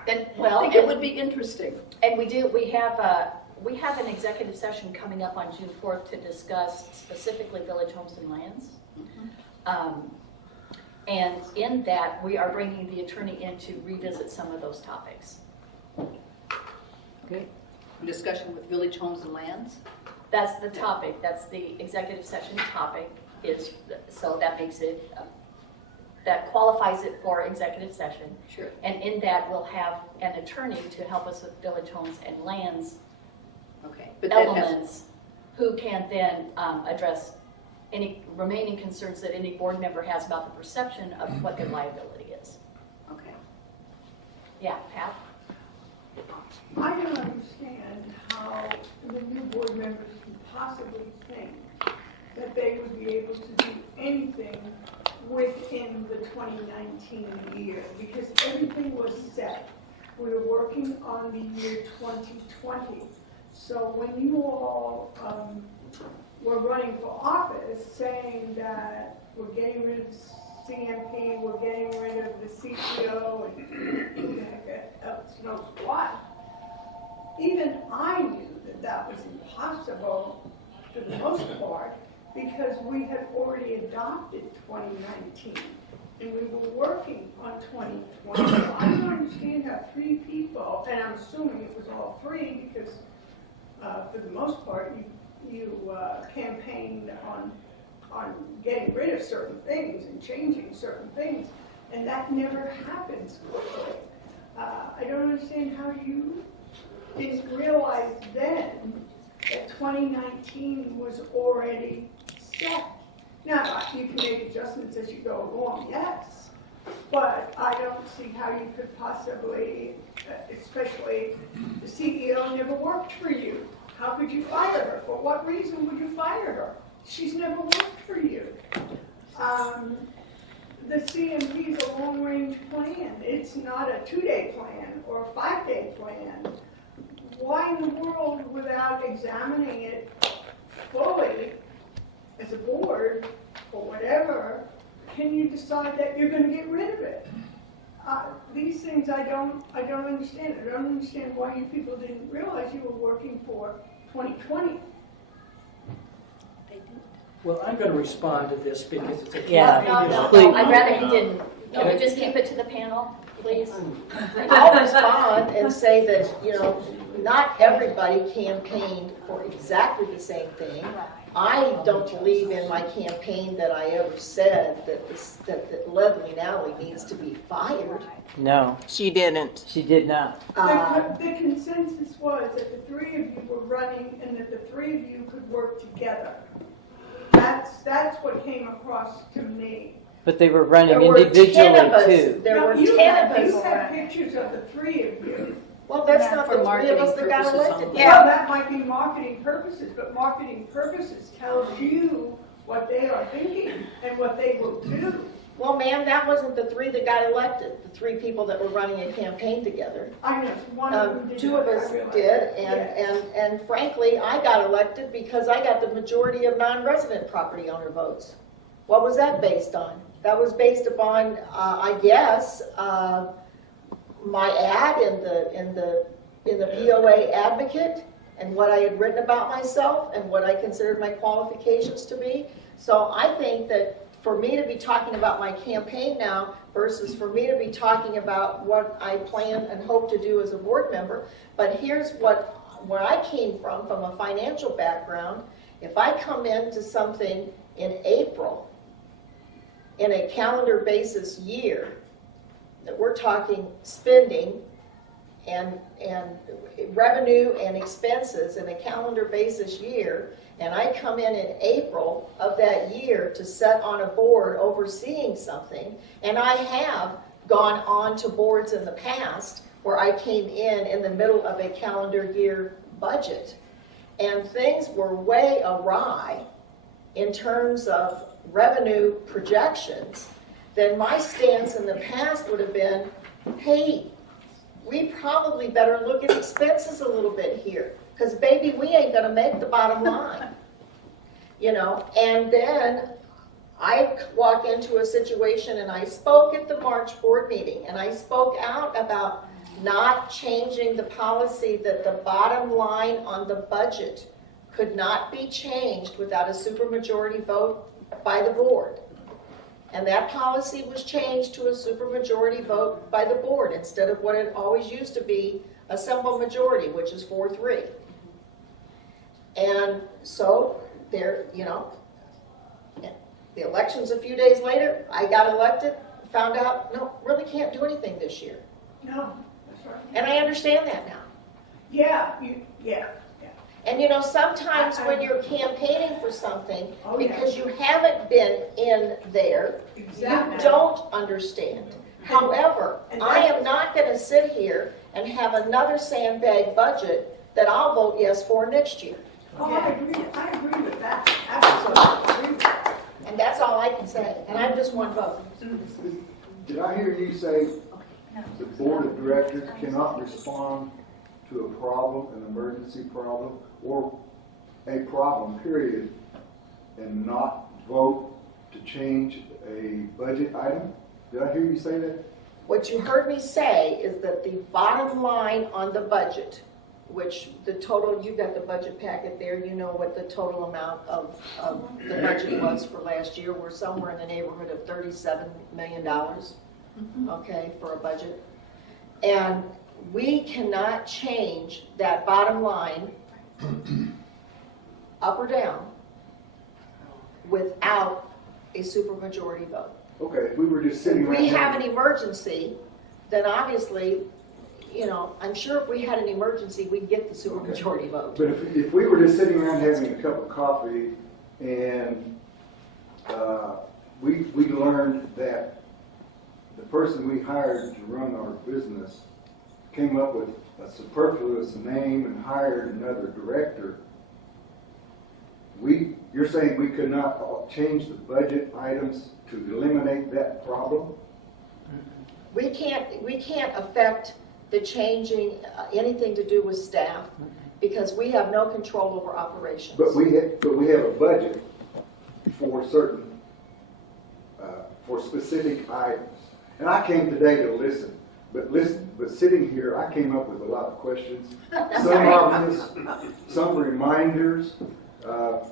And, I think it would be interesting. And we have an executive session coming up on June 4th to discuss specifically village homes and lands. And in that, we are bringing the attorney in to revisit some of those topics. Okay. Discussion with village homes and lands? That's the topic. That's the executive session topic. So that makes it, that qualifies it for executive session. Sure. And in that, we'll have an attorney to help us with village homes and lands elements who can then address any remaining concerns that any board member has about the perception of what their liability is. Okay. Yeah, Pat? I don't understand how the new board members can possibly think that they would be able to do anything within the 2019 year, because everything was set. We were working on the year 2020. So when you all were running for office saying that we're getting rid of the CMP, we're getting rid of the CPO, and who the heck else knows what, even I knew that that was impossible for the most part, because we had already adopted 2019 and we were working on 2020. So I don't understand how 3 people, and I'm assuming it was all 3 because for the most part you campaigned on getting rid of certain things and changing certain things, and that never happens quickly. I don't understand how you didn't realize then that 2019 was already set. Now, you can make adjustments as you go along, yes, but I don't see how you could possibly, especially the CEO never worked for you. How could you fire her? For what reason would you fire her? She's never worked for you. The CMP is a long-range plan. It's not a 2-day plan or a 5-day plan. Why in the world, without examining it fully as a board or whatever, can you decide that you're going to get rid of it? These things I don't understand. I don't understand why you people didn't realize you were working for 2020. Well, I'm going to respond to this because it's a No, I'd rather you didn't. Can we just keep it to the panel, please? I'll respond and say that, not everybody campaigned for exactly the same thing. I don't believe in my campaign that I ever said that Leslie Nally needs to be fired. No. She didn't. She did not. The consensus was that the 3 of you were running and that the 3 of you could work together. That's what came across to me. But they were running There were 10 of individually us. too. There were you 10 of have us. pictures of the 3 of you Well, that's not the three of us that got elected. Well, that might be marketing purposes, but marketing purposes tells you what they are thinking and what they will do. Well, ma'am, that wasn't the three that got elected, the three people that were running a campaign together. I know, one of them did. Two of us did, and frankly, I got elected because I got the majority of non-resident property owner votes. What was that based on? That was based upon, I guess, my ad in the POA Advocate, and what I had written about myself and what I considered my qualifications to be. So I think that for me to be talking about my campaign now versus for me to be talking about what I plan and hope to do as a board member, but here's where I came from a financial background. If I come into something in April, in a calendar basis year, that we're talking spending and revenue and expenses in a calendar basis year, and I come in April of that year to sit on a board overseeing something, and I have gone on to boards in the past where I came in the middle of a calendar year budget, and things were way awry in terms of revenue projections, then my stance in the past would have been, hey, we probably better look at expenses a little bit here, because baby, we ain't gonna make the bottom line. You know, and then I walk into a situation, and I spoke at the March board meeting, and I spoke out about not changing the policy that the bottom line on the budget could not be changed without a supermajority vote by the board. And that policy was changed to a supermajority vote by the board instead of what it always used to be, a simple majority, which is 4-3. And so there, you know, the elections a few days later, I got elected, found out, no, really can't do anything this year. No, that's right. And I understand that now. Yeah, yeah. And you know, sometimes when you're campaigning for something, Oh, because you haven't been in there, Exactly. you don't understand. However, I am not going to sit here and have another sandbag budget that I'll vote yes for next year. Oh, I agree with that. Absolutely agree with that. And that's all I can say. And I'm just one vote. Did I hear you say the board of directors cannot respond to a problem, an emergency problem, or a problem, period, and not vote to change a budget item? Did I hear you say that? What you heard me say is that the bottom line on the budget, which the total, you got the budget packet there, you know what the total amount of the budget was for last year. We're somewhere in the neighborhood of $37 million, okay, for a budget. And we cannot change that bottom line up or down without a supermajority vote. Okay, if we were just sitting If around. we have an emergency, then obviously, you know, I'm sure if we had an emergency, we'd get the supermajority vote. But if we were just sitting around having a cup of coffee and we learned that the person we hired to run our business came up with a superfluous name and hired another director, you're saying we could not change the budget items to eliminate that problem? We can't affect the changing, anything to do with staff, because we have no control over operations. But we have a budget for certain, for specific items. And I came today to listen, but sitting here, I came up with a lot of questions. Some obvious, some reminders.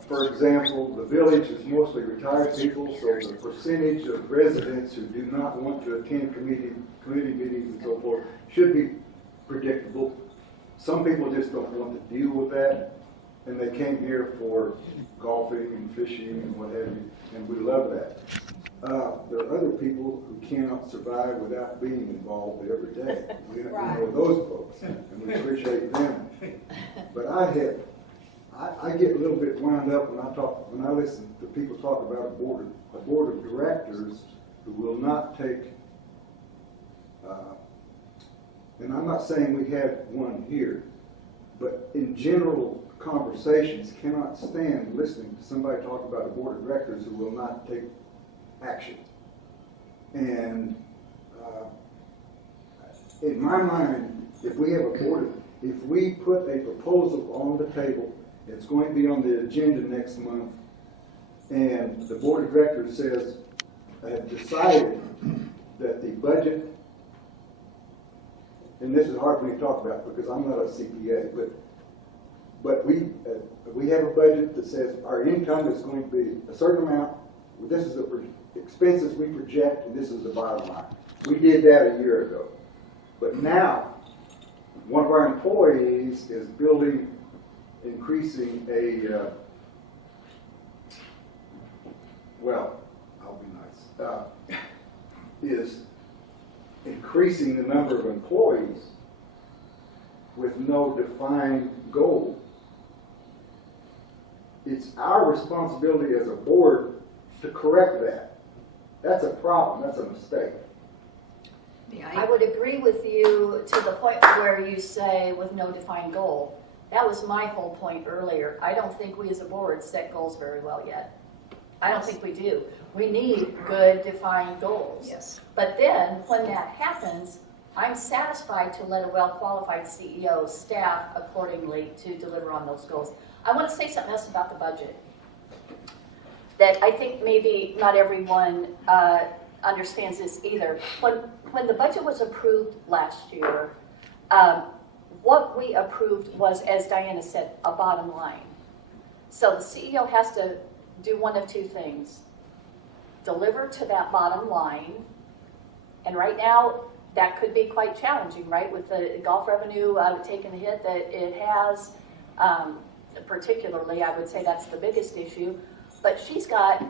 For example, the village is mostly retired people, so the percentage of residents who do not want to attend committee meetings and so forth should be predictable. Some people just don't want to deal with that, and they came here for golfing and fishing and what have you, and we love that. There are other people who cannot survive without being involved every day. We know those folks, and we appreciate them. But I get a little bit wound up when I listen to people talk about a board of directors who will not take and I'm not saying we had one here, but in general conversations, cannot stand listening to somebody talk about a board of directors who will not take action. And in my mind, if we have a board, if we put a proposal on the table, it's going to be on the agenda next month, and the board of directors says, have decided that the budget, and this is hard for me to talk about because I'm not a CPA, but we have a budget that says our income is going to be a certain amount. This is the expenses we project, and this is the bottom line. We did that a year ago. But now, one of our employees is increasing a, well, I'll be nice, is increasing the number of employees with no defined goal. It's our responsibility as a board to correct that. That's a problem, that's a mistake. I would agree with you to the point where you say with no defined goal. That was my whole point earlier. I don't think we as a board set goals very well yet. I don't think we do. We need good defined goals. Yes. But then when that happens, I'm satisfied to let a well-qualified CEO staff accordingly to deliver on those goals. I want to say something else about the budget that I think maybe not everyone understands this either. When the budget was approved last year, what we approved was, as Diana said, a bottom line. So the CEO has to do one of two things. Deliver to that bottom line, and right now that could be quite challenging, right? With the golf revenue taking the hit that it has, particularly I would say that's the biggest issue, but she's got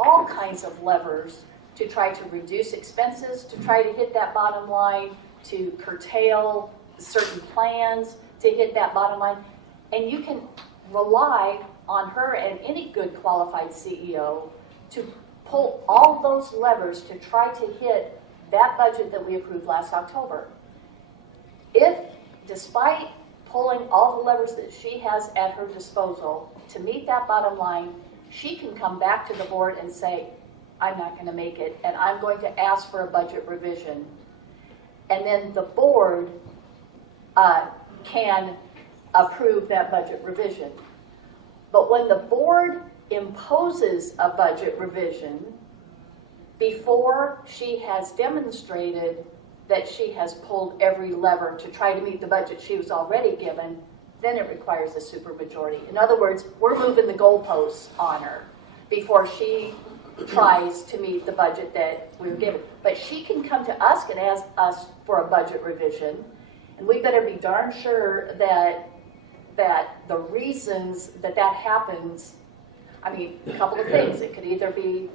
all kinds of levers to try to reduce expenses, to try to hit that bottom line, to curtail certain plans to hit that bottom line. And you can rely on her and any good qualified CEO to pull all those levers to try to hit that budget that we approved last October. If, despite pulling all the levers that she has at her disposal to meet that bottom line, she can come back to the board and say, I'm not going to make it, and I'm going to ask for a budget revision. And then the board can approve that budget revision. But when the board imposes a budget revision before she has demonstrated that she has pulled every lever to try to meet the budget she was already given, then it requires a supermajority. In other words, we're moving the goalposts on her before she tries to meet the budget that we were given. But she can come to us and ask us for a budget revision, and we better be darn sure that the reasons that happens, I mean, a couple of things. It could either be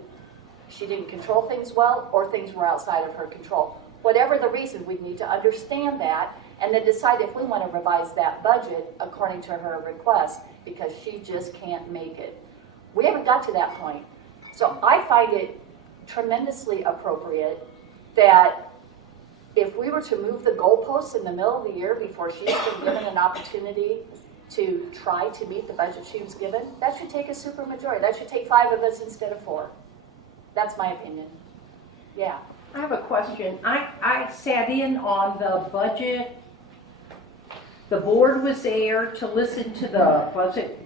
she didn't control things well, or things were outside of her control. Whatever the reason, we need to understand that and then decide if we want to revise that budget according to her request, because she just can't make it. We haven't got to that point. So I find it tremendously appropriate that if we were to move the goalposts in the middle of the year before she's been given an opportunity to try to meet the budget she was given, that should take a supermajority. That should take 5 of us instead of 4. That's my opinion. Yeah. I have a question. I sat in on the budget. The board was there to listen to the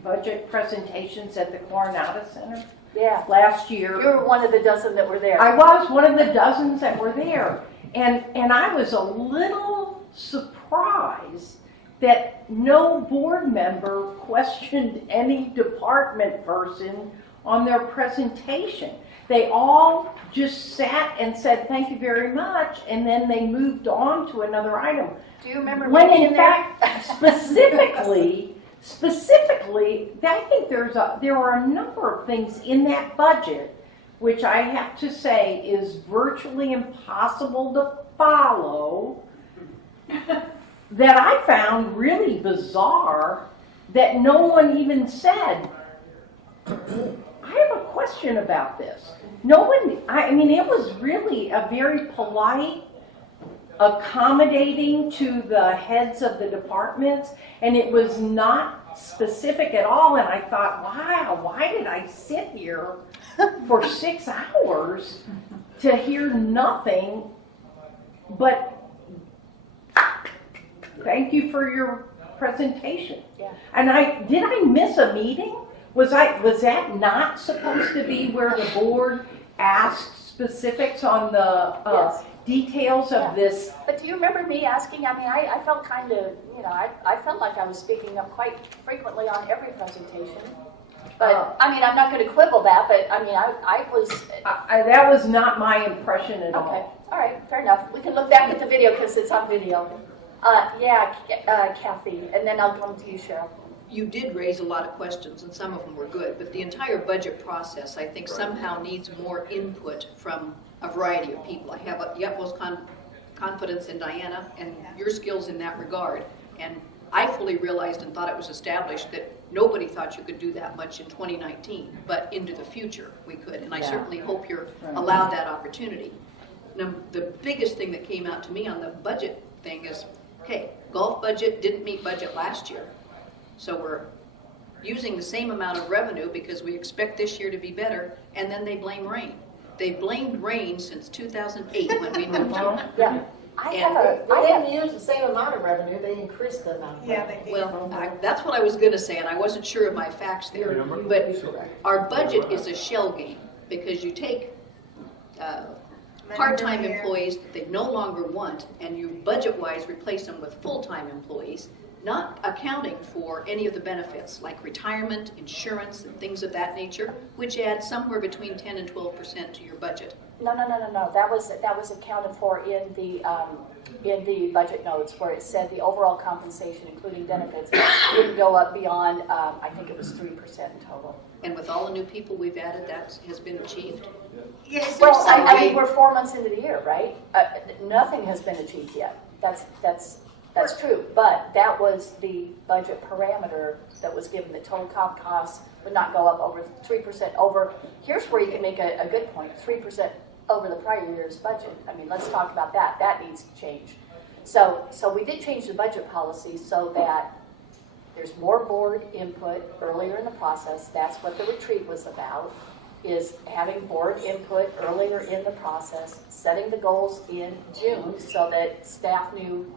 budget presentations at the Coronado Center. Yeah. Last year. You were one of the dozen that were there. I was one of the dozens that were there. And I was a little surprised that no board member questioned any department person on their presentation. They all just sat and said, thank you very much, and then they moved on to another item. Do you remember when being in there? fact, specifically, I think there are a number of things in that budget which I have to say is virtually impossible to follow, that I found really bizarre that no one even said, I have a question about this. No one, I mean, it was really a very polite accommodating to the heads of the departments, and it was not specific at all. And I thought, wow, why did I sit here for 6 hours to hear nothing but thank you for your presentation? Yeah. And did I miss a meeting? Was that not supposed to be where the board asked specifics on the Yes. details of this? But do you remember me asking? I mean, I felt kind of, I felt like I was speaking up quite frequently on every presentation. But, I mean, I'm not going to quibble that, but, I mean, I was... that was not my impression at Okay, all. all right, fair enough. We can look back at the video because it's on video. Kathy, and then I'll come to you, Cheryl. You did raise a lot of questions, and some of them were good, but the entire budget process, I think, somehow needs more input from a variety of people. I have the utmost confidence in Diana and your skills in that regard, and I fully realized and thought it was established that nobody thought you could do that much in 2019, but into the future we could, and I certainly hope you're allowed that opportunity. Now, the biggest thing that came out to me on the budget thing is, okay, golf budget didn't meet budget last year. So we're using the same amount of revenue because we expect this year to be better, and then they blame rain. They blamed rain since 2008 when we moved here. Yeah. They didn't use the same amount of revenue, they increased the amount of revenue. Yeah, they did. Well, that's what I was going to say, and I wasn't sure of my facts there. But our budget is a shell game because you take part-time employees that they no longer want, and you budget-wise replace them with full-time employees, not accounting for any of the benefits like retirement, insurance, and things of that nature, which add somewhere between 10 and 12% to your budget. No. That was accounted for in the budget notes where it said the overall compensation, including benefits, didn't go up beyond, I think it was 3% in total. And with all the new people we've added, that has been achieved. Yes, Well, I mean, we're 4 months into the year, right? Nothing has been achieved yet. That's true, but that was the budget parameter that was given. The total comp costs would not go up over 3% over. Here's where you can make a good point, 3% over the prior year's budget. I mean, let's talk about that. That needs to change. So we did change the budget policy so that there's more board input earlier in the process. That's what the retreat was about, is having board input earlier in the process, setting the goals in June so that staff knew,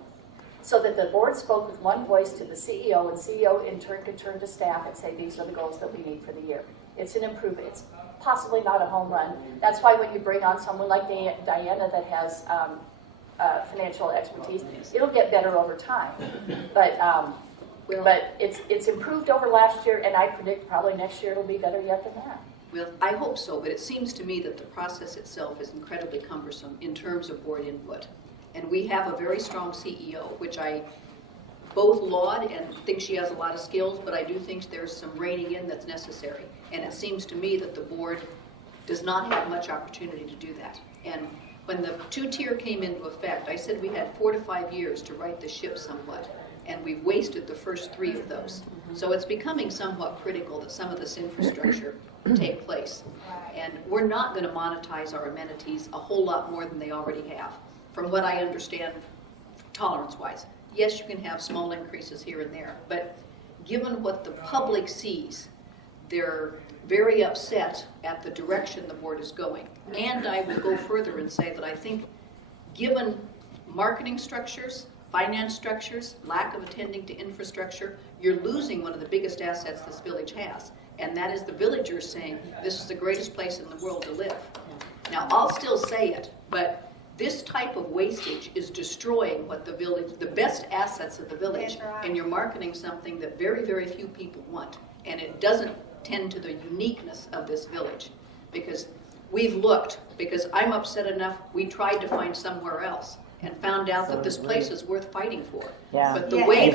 so that the board spoke with one voice to the CEO, and CEO in turn could turn to staff and say, these are the goals that we need for the year. It's an improvement. It's possibly not a home run. That's why when you bring on someone like Diana that has financial expertise, it'll get better over time. But it's improved over last year, and I predict probably next year it'll be better yet than that. Well, I hope so, but it seems to me that the process itself is incredibly cumbersome in terms of board input. And we have a very strong CEO, which I both laud and think she has a lot of skills, but I do think there's some reining in that's necessary. And it seems to me that the board does not have much opportunity to do that. And when the two-tier came into effect, I said we had 4 to 5 years to right the ship somewhat, and we've wasted the first 3 of those. So it's becoming somewhat critical that some of this infrastructure take place. And we're not going to monetize our amenities a whole lot more than they already have, from what I understand tolerance-wise. Yes, you can have small increases here and there, but given what the public sees, they're very upset at the direction the board is going. And I will go further and say that I think given marketing structures, finance structures, lack of attending to infrastructure, you're losing one of the biggest assets this village has. And that is the villagers saying, this is the greatest place in the world to live. Now, I'll still say it, but this type of wastage is destroying what the village, the best assets of the village, and you're marketing something that very, very few people want. And it doesn't tend to the uniqueness of this village. Because we've looked, because I'm upset enough, we tried to find somewhere else and found out that this place is worth fighting for. Yeah. But the way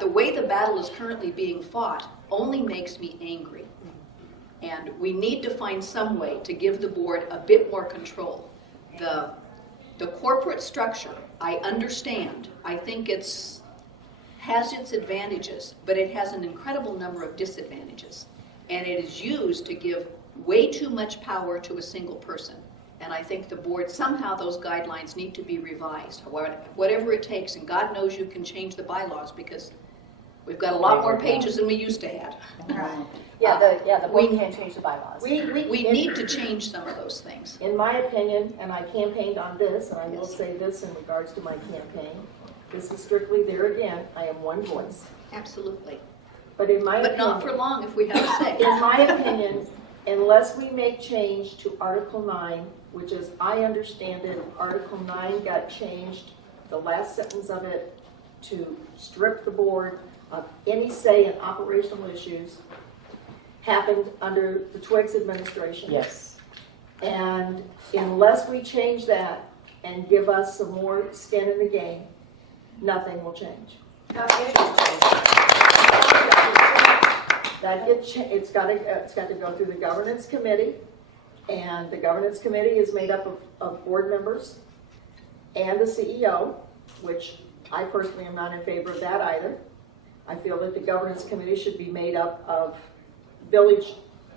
the way the battle is currently being fought only makes me angry. And we need to find some way to give the board a bit more control. The corporate structure, I understand. I think has its advantages, but it has an incredible number of disadvantages. And it is used to give way too much power to a single person. And I think the board, somehow those guidelines need to be revised, whatever it takes. And God knows you can change the bylaws because we've got a lot more pages than we used to have. Yeah, the board can't change the bylaws. We need to change some of those things. In my opinion, and I campaigned on this, and I will say this in regards to my campaign, this is strictly, there again, I am one voice. Absolutely. But in my But opinion, not for long if we have a say. in my opinion, unless we make change to Article 9, which as I understand it, Article 9 got changed, the last sentence of it, to strip the board of any say in operational issues, happened under the Twiggs administration. Yes. And unless we change that and give us some more skin in the game, nothing will change. It's got to go through the governance committee, and the governance committee is made up of board members and the CEO, which I personally am not in favor of that either. I feel that the governance committee should be made up of village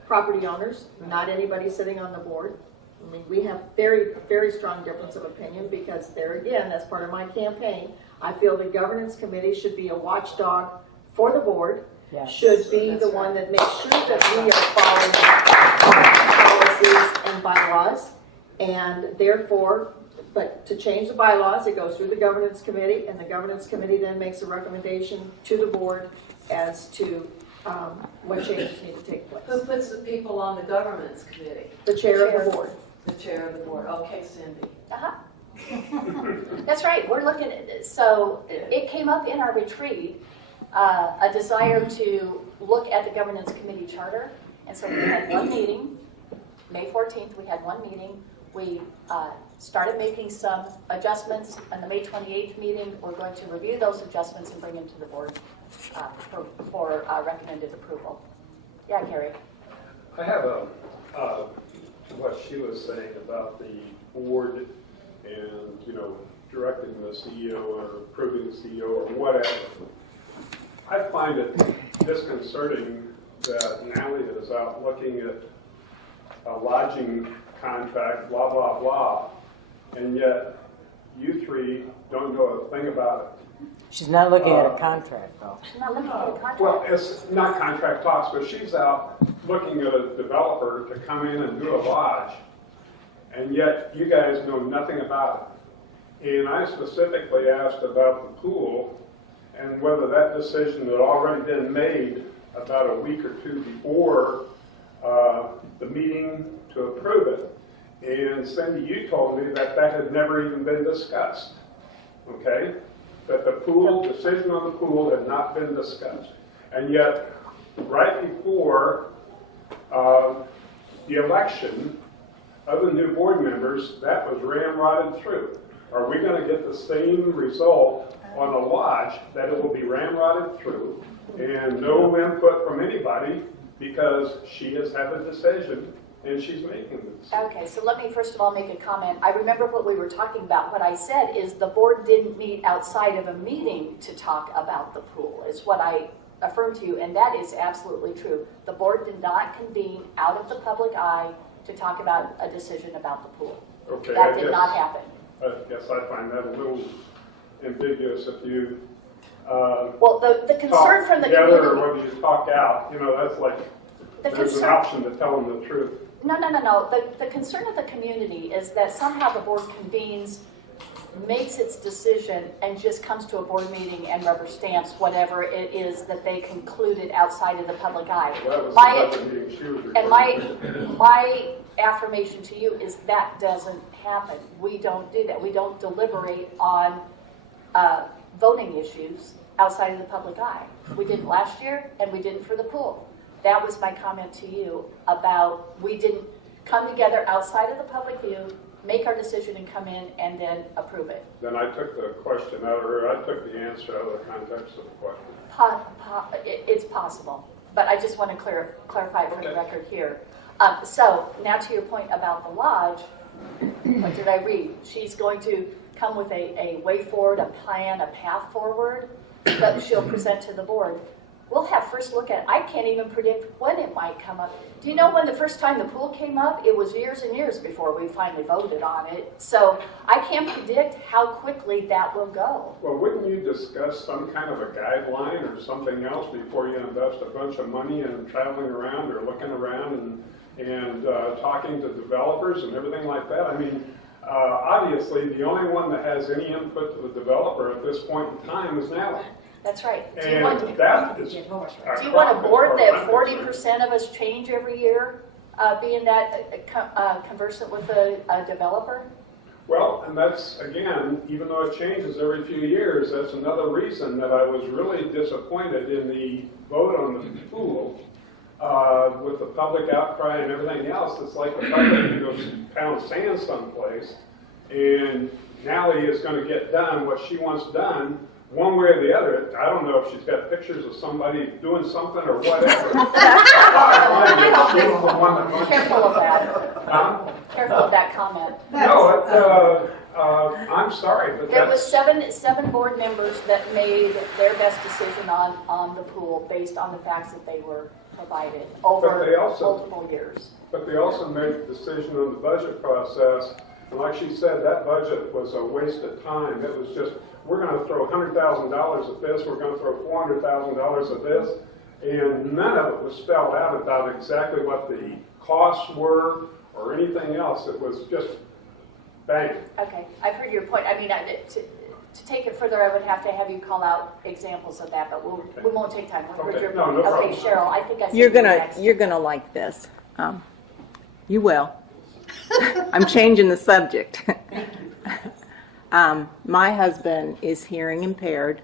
property owners, not anybody sitting on the board. I mean, we have very, very strong difference of opinion because there again, that's part of my campaign. I feel the governance committee should be a watchdog for the board, should be the one that makes sure that we are following policies and bylaws, and therefore, but to change the bylaws, it goes through the governance committee, and the governance committee then makes a recommendation to the board as to what changes need to take place. Who puts the people on the governance committee? The chair of the board. The chair of the board. Okay, Cindy. That's right. We're looking at this. So it came up in our retreat, a desire to look at the governance committee charter. And so we had one meeting, May 14th, we had one meeting. We started making some adjustments. On the May 28th meeting, we're going to review those adjustments and bring them to the board for recommended approval. Yeah, Gary. I have what she was saying about the board and, directing the CEO or approving the CEO or whatever. I find it disconcerting that Nally is out looking at a lodging contract, blah, blah, blah, and yet you three don't know a thing about it. She's not looking at a contract, though. She's not looking at a contract. Well, it's not contract talks, but she's out looking at a developer to come in and do a lodge, and yet you guys know nothing about it. And I specifically asked about the pool and whether that decision had already been made about a week or two before the meeting to approve it. And Cindy, you told me that that had never even been discussed, okay? That the pool, decision on the pool had not been discussed. And yet, right before the election of the new board members, that was ramrodded through. Are we going to get the same result on the lodge, that it will be ramrodded through and no input from anybody because she has had the decision and she's making the decision? Okay, so let me first of all make a comment. I remember what we were talking about. What I said is the board didn't meet outside of a meeting to talk about the pool, is what I affirmed to you, and that is absolutely true. The board did not convene out of the public eye to talk about a decision about the pool. Okay, that did not happen. I guess I find that a little ambiguous if you well, the concern from the together community, or whether you talk out, that's like there's an option to tell them the truth. No. The concern of the community is that somehow the board convenes, makes its decision, and just comes to a board meeting and rubber stamps whatever it is that they concluded outside of the public eye. Well, My affirmation to you is that doesn't happen. We don't do that. We don't deliberate on voting issues outside of the public eye. We didn't last year, and we didn't for the pool. That was my comment to you about we didn't come together outside of the public view, make our decision and come in and then approve it. Then I took the question out, or I took the answer out of the context of the question. It's possible, but I just want to clarify for the record here. So now to your point about the lodge, what did I read? She's going to come with a way forward, a plan, a path forward that she'll present to the board. we'll have first look at it. I can't even predict when it might come up. Do you know when the first time the pool came up? It was years and years before we finally voted on it. So I can't predict how quickly that will go. Well, wouldn't you discuss some kind of a guideline or something else before you invest a bunch of money in traveling around or looking around and talking to developers and everything like that? I mean, obviously, the only one that has any input to the developer at this point in time is Natalie. That's right. Do you And want, that is do you want a board that 40% of us change every year, being that conversant with a developer? Well, and that's, again, even though it changes every few years, that's another reason that I was really disappointed in the vote on the pool. With the public outcry and everything else, it's like the public can go pound sand someplace, and Natalie is going to get done what she wants done, one way or the other. I don't know if she's got pictures of somebody doing something or whatever. Careful of that. Huh? Careful of that comment. No, I'm sorry, but There was that's... seven board members that made their best decision on the pool based on the facts that they were provided over multiple years. But they also made the decision on the budget process, and like she said, that budget was a waste of time. It was just, we're going to throw $100,000 at this, we're going to throw $400,000 at this, and none of it was spelled out about exactly what the costs were or anything else. It was just bang. Okay, I've heard your point. I mean, to take it further, I would have to have you call out examples of that, but we won't take time. We'll heard your point. Okay, Cheryl, I think I see You're gonna like this. You will. I'm changing the subject. My husband is hearing impaired,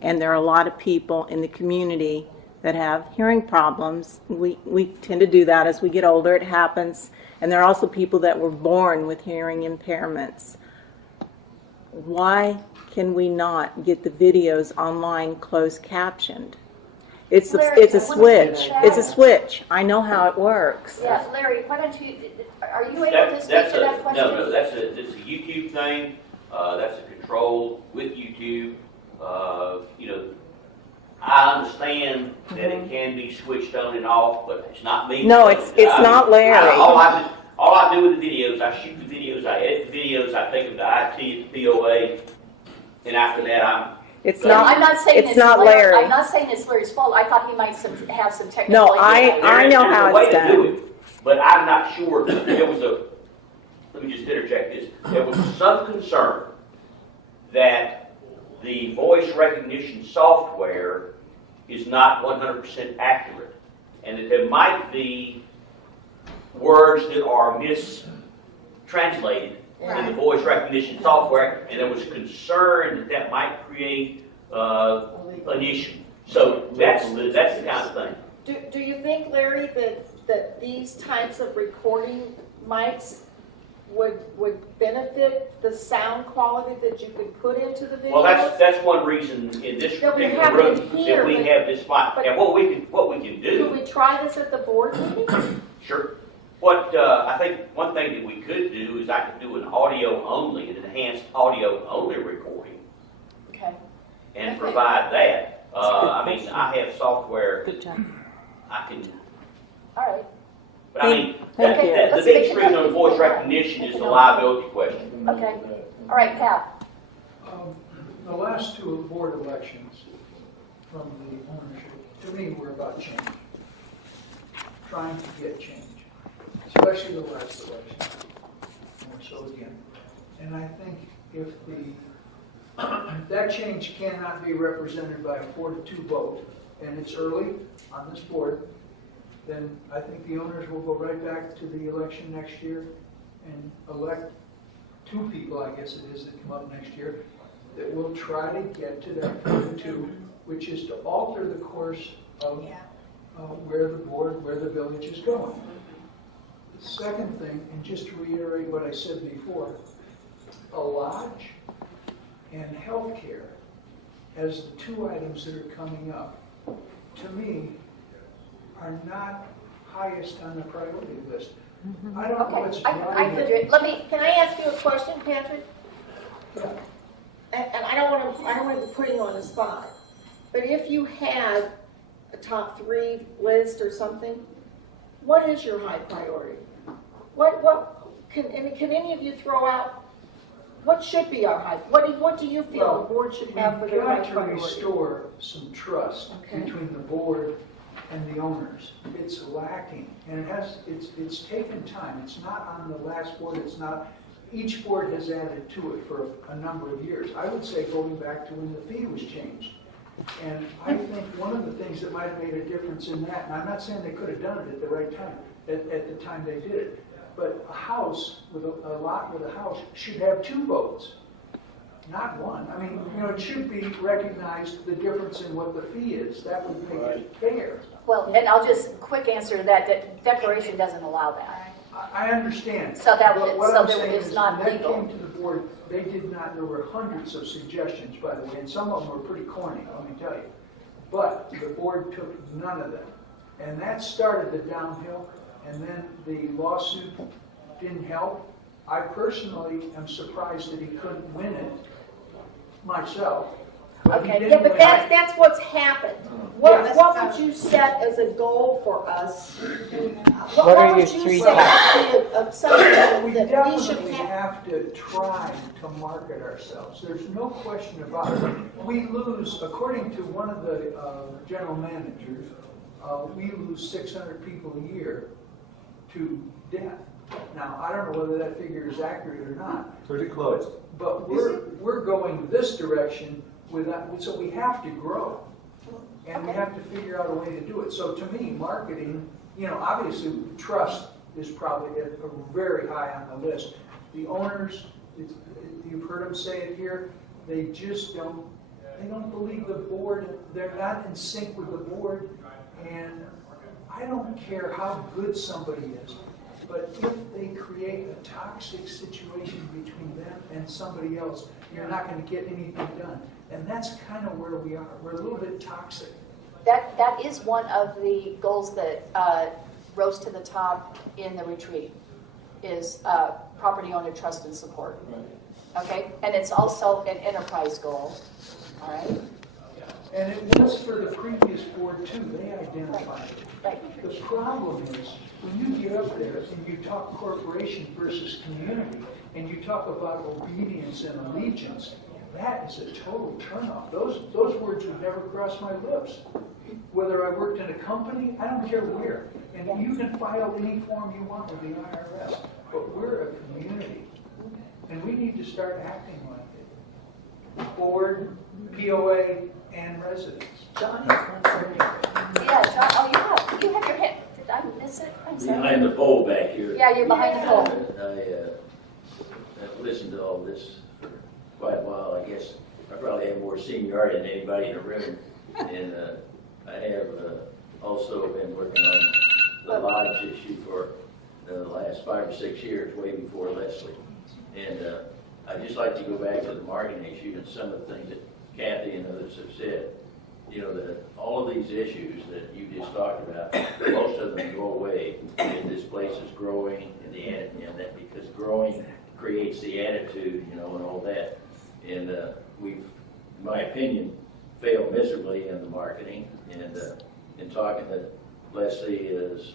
and there are a lot of people in the community that have hearing problems. We tend to do that as we get older. It happens. And there are also people that were born with hearing impairments. Why can we not get the videos online closed captioned? It's a switch. It's a switch. I know how it works. Yeah, Larry, why don't you, are you able to speak to that question? No, that's a YouTube thing. That's a control with YouTube. You know, I understand that it can be switched on and off, but it's not me. No, it's not Larry. All I do with the videos, I shoot the videos, I edit the videos, I take them to IT at the POA, and after that I'm... I'm not saying it's not Larry. I'm not saying it's Larry's fault. I thought he might have some technical... No, I know how it's done. Do it, but I'm not sure. There was let me just interject this. There was some concern that the voice recognition software is not 100% accurate, and that there might be words that are mistranslated in the voice recognition software, and there was concern that might create an issue. So that's the kind of thing. Do you think, Larry, that these types of recording mics would benefit the sound quality that you could put into the videos? Well, that's one reason in this particular room that we have this mic. And what we can do. Could we try this at the board meeting? Sure. What I think one thing that we could do is I could do an audio only, an enhanced audio only recording. Okay. And provide that. I mean, I have software. Good job. I can. All right. But I mean, the biggest reason on voice recognition is the liability question. Okay. All right, Pat. The last two board elections from the ownership, to me, were about change. Trying to get change. Especially the last election. More so again. And I think if that change cannot be represented by a 4-2 vote, and it's early on this board, then I think the owners will go right back to the election next year and elect 2 people, I guess it is, that come up next year, that will try to get to that 4-2, which is to alter the course of where the village is going. The second thing, and just to reiterate what I said before, a lodge and healthcare as the 2 items that are coming up, to me, are not highest on the priority list. I don't know what's driving it. Can I ask you a question, Patrick? Yeah. And I don't want to be putting you on the spot, but if you had a top 3 list or something? What is your high priority? Can any of you throw out, what should be our high, what do you feel the board should have for their high We've got to priority? restore some trust Okay. between the board and the owners. It's lacking, and it's taken time. It's not on the last board, it's not, each board has added to it for a number of years. I would say going back to when the fee was changed. And I think one of the things that might have made a difference in that, and I'm not saying they could have done it at the right time, at the time they did it, but a house, with a lot with a house, should have 2 votes, not 1. I mean, it should be recognized the difference in what the fee is. That would make it fair. Well, and I'll just quick answer to that declaration doesn't allow that. I understand. So that But would- what so I'm there saying is is, not when that legal. came to the board, they did not, there were hundreds of suggestions, by the way, and some of them were pretty corny, let me tell you. But the board took none of them. And that started the downhill, and then the lawsuit didn't help. I personally am surprised that he couldn't win it myself. But he Okay, didn't yeah, but win it. that's what's happened. Yes. What would you set as a goal for us? What are would your you 3 say tops? would be a something We that we should definitely have to try to market ourselves. There's no question about it. We lose, according to one of the general managers, we lose 600 people a year to death. Now, I don't know whether that figure is accurate or not. Pretty close. But we're going this direction so we have to grow. And we have to figure out a way to do it. So to me, marketing, obviously trust is probably very high on the list. The owners, you've heard them say it here, they just don't believe the board. They're not in sync with the board. And I don't care how good somebody is, but if they create a toxic situation between them and somebody else, you're not going to get anything done. And that's kind of where we are. We're a little bit toxic. That is one of the goals that rose to the top in the retreat, is property owner trust and support. Okay, and it's also an enterprise goal. All right. And it was for the previous board too. They identified it. Right. The problem is when you get up there and you talk corporation versus community, and you talk about obedience and allegiance, that is a total turnoff. Those words would never cross my lips. Whether I worked in a company, I don't care where. And you can file any form you want with the IRS, but we're a community. And we need to start acting like it. Board, POA, and residents. John has one second. Yeah, John, oh, you have your hand. Did I miss it? I'm sorry. Behind the pole back here. Yeah, you're behind the pole. I've listened to all this for quite a while. I guess I probably have more seniority than anybody in the room. And I have also been working on the lodge issue for the last 5 or 6 years, way before Leslie. And I'd just like to go back to the marketing issue and some of the things that Kathy and others have said. That all of these issues that you just talked about, most of them go away if this place is growing and that because growing creates the attitude, and all that. And we've, in my opinion, failed miserably in the marketing. And in talking to Leslie is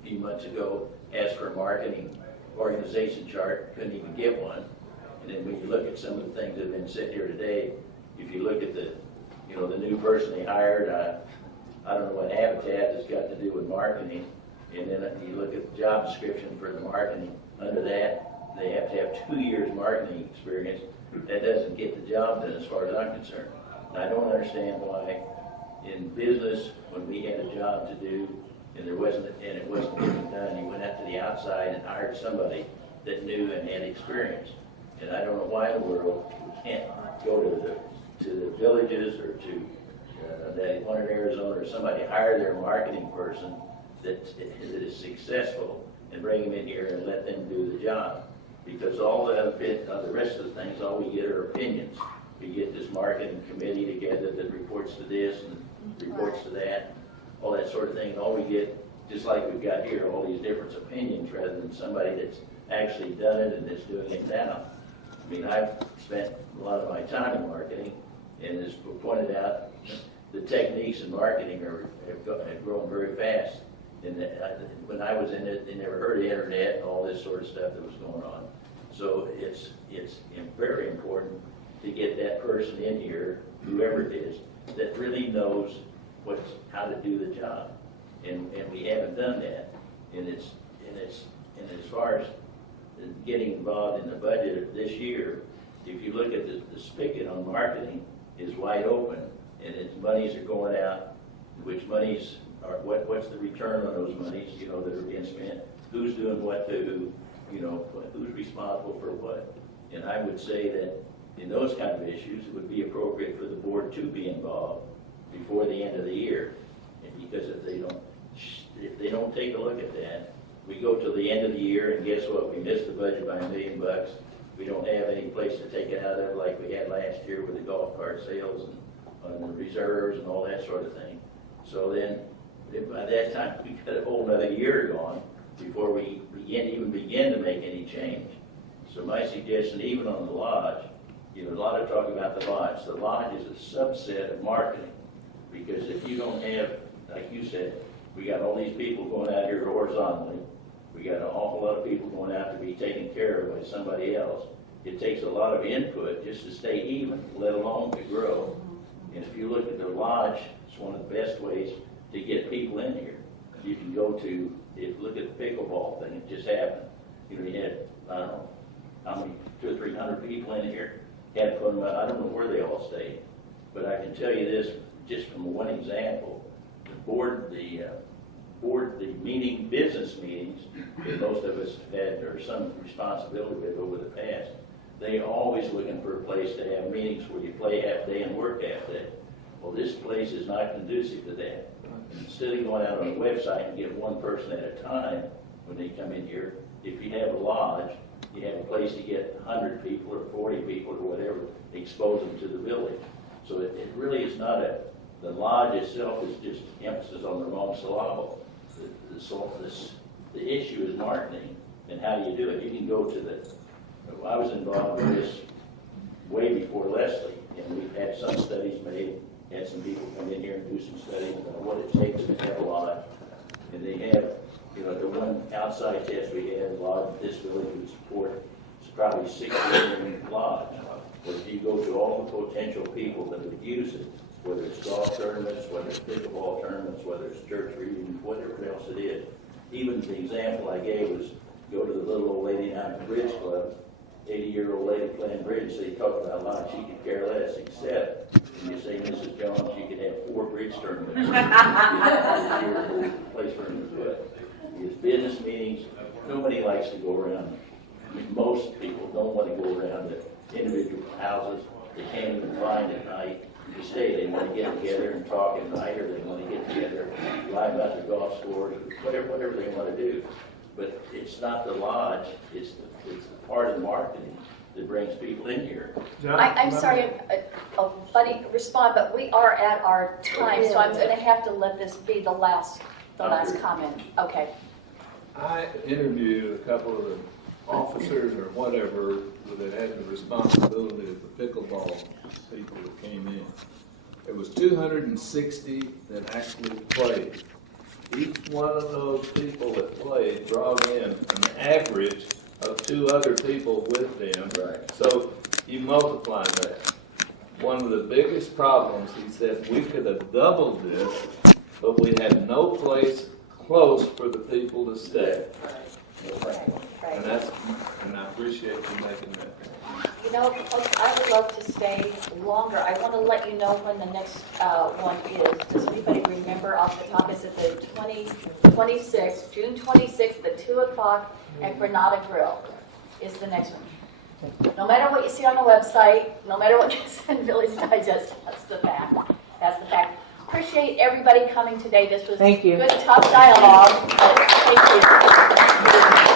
a few months ago, asked for a marketing organization chart, couldn't even get one. And then when you look at some of the things that have been said here today, if you look at the new person they hired, I don't know what Habitat has got to do with marketing. And then you look at the job description for the marketing. Under that, they have to have 2 years marketing experience. That doesn't get the job done as far as I'm concerned. And I don't understand why in business, when we had a job to do and it wasn't getting done, you went out to the outside and hired somebody that knew and had experience. And I don't know why in the world we can't go to the villages or to that one in Arizona or somebody, hire their marketing person that is successful and bring them in here and let them do the job. Because all the rest of the things, all we get are opinions. We get this marketing committee together that reports to this and reports to that, all that sort of thing. And all we get, just like we've got here, all these different opinions rather than somebody that's actually done it and that's doing it now. I mean, I've spent a lot of my time in marketing, and as pointed out, the techniques in marketing have grown very fast. And when I was in it, they never heard of the internet and all this sort of stuff that was going on. So it's very important to get that person in here, whoever it is, that really knows how to do the job. And we haven't done that. And as far as getting involved in the budget of this year, if you look at the spigot on marketing is wide open, and its monies are going out, which monies are, what's the return on those monies, that are being spent, who's doing what to who, who's responsible for what. And I would say that in those kind of issues, it would be appropriate for the board to be involved before the end of the year. And because if they don't take a look at that, we go to the end of the year and guess what? We missed the budget by $1 million. We don't have any place to take it out of like we had last year with the golf cart sales and the reserves and all that sort of thing. So then by that time, we got a whole another year gone before we even begin to make any change. So my suggestion, even on the lodge, a lot of talk about the lodge. The lodge is a subset of marketing, because if you don't have, like you said, we got all these people going out here horizontally. We got an awful lot of people going out to be taken care of by somebody else. It takes a lot of input just to stay even, let alone to grow. And if you look at the lodge, it's one of the best ways to get people in here. You can go to, look at the pickleball thing, it just happened. You had, I don't know, how many, 200 or 300 people in here. Had to put them out. I don't know where they all stayed. But I can tell you this, just from one example, the meeting, business meetings that most of us have had or some responsibility with over the past, they're always looking for a place to have meetings where you play half day and work half day. Well, this place is not conducive to that. Instead of going out on a website and get one person at a time when they come in here, if you have a lodge, you have a place to get 100 people or 40 people or whatever, expose them to the village. So it really is not the lodge itself is just emphasis on the wrong syllable. The issue is marketing, and how do you do it? You can go to I was involved in this way before Leslie, and we've had some studies made, had some people come in here and do some studies on what it takes to have a lodge. And they have, the one outside test we had, a lodge, this village would support, it's probably 6 million lodge. But if you go to all the potential people that would use it, whether it's golf tournaments, whether it's pickleball tournaments, whether it's church readings, whatever else it is. Even the example I gave was go to the little old lady down at the bridge club, 80-year-old lady playing bridge, so you talk about lodge, she could care less, except when you say Mrs. Jones, she could have 4 bridge tournaments. Place for them to put. It's business meetings, nobody likes to go around. Most people don't want to go around to individual houses. They can't even find at night to stay. They want to get together and talk at night, or they want to get together, lie about their golf scores, whatever they want to do. But it's not the lodge, it's the part of the marketing that brings people in here. I'm sorry, Buddy, respond, but we are at our time, so I'm going to have to let this be the last comment. Okay. I interviewed a couple of the officers or whatever that had the responsibility of the pickleball people that came in. There was 260 that actually played. Each one of those people that played brought in an average of 2 other people with them. Right. So you multiply that. One of the biggest problems, he said, we could have doubled this, but we had no place close for the people to stay. Right. And I appreciate you making that. I would love to stay longer. I want to let you know when the next one is. Does anybody remember off the top? Is it the 26th, June 26th, the 2 o'clock at Granada Grill is the next one. No matter what you see on the website, no matter what you see in Village Digest, that's the fact. That's the fact. Appreciate everybody coming today. This was Thank you. Good, tough dialogue. Thank you.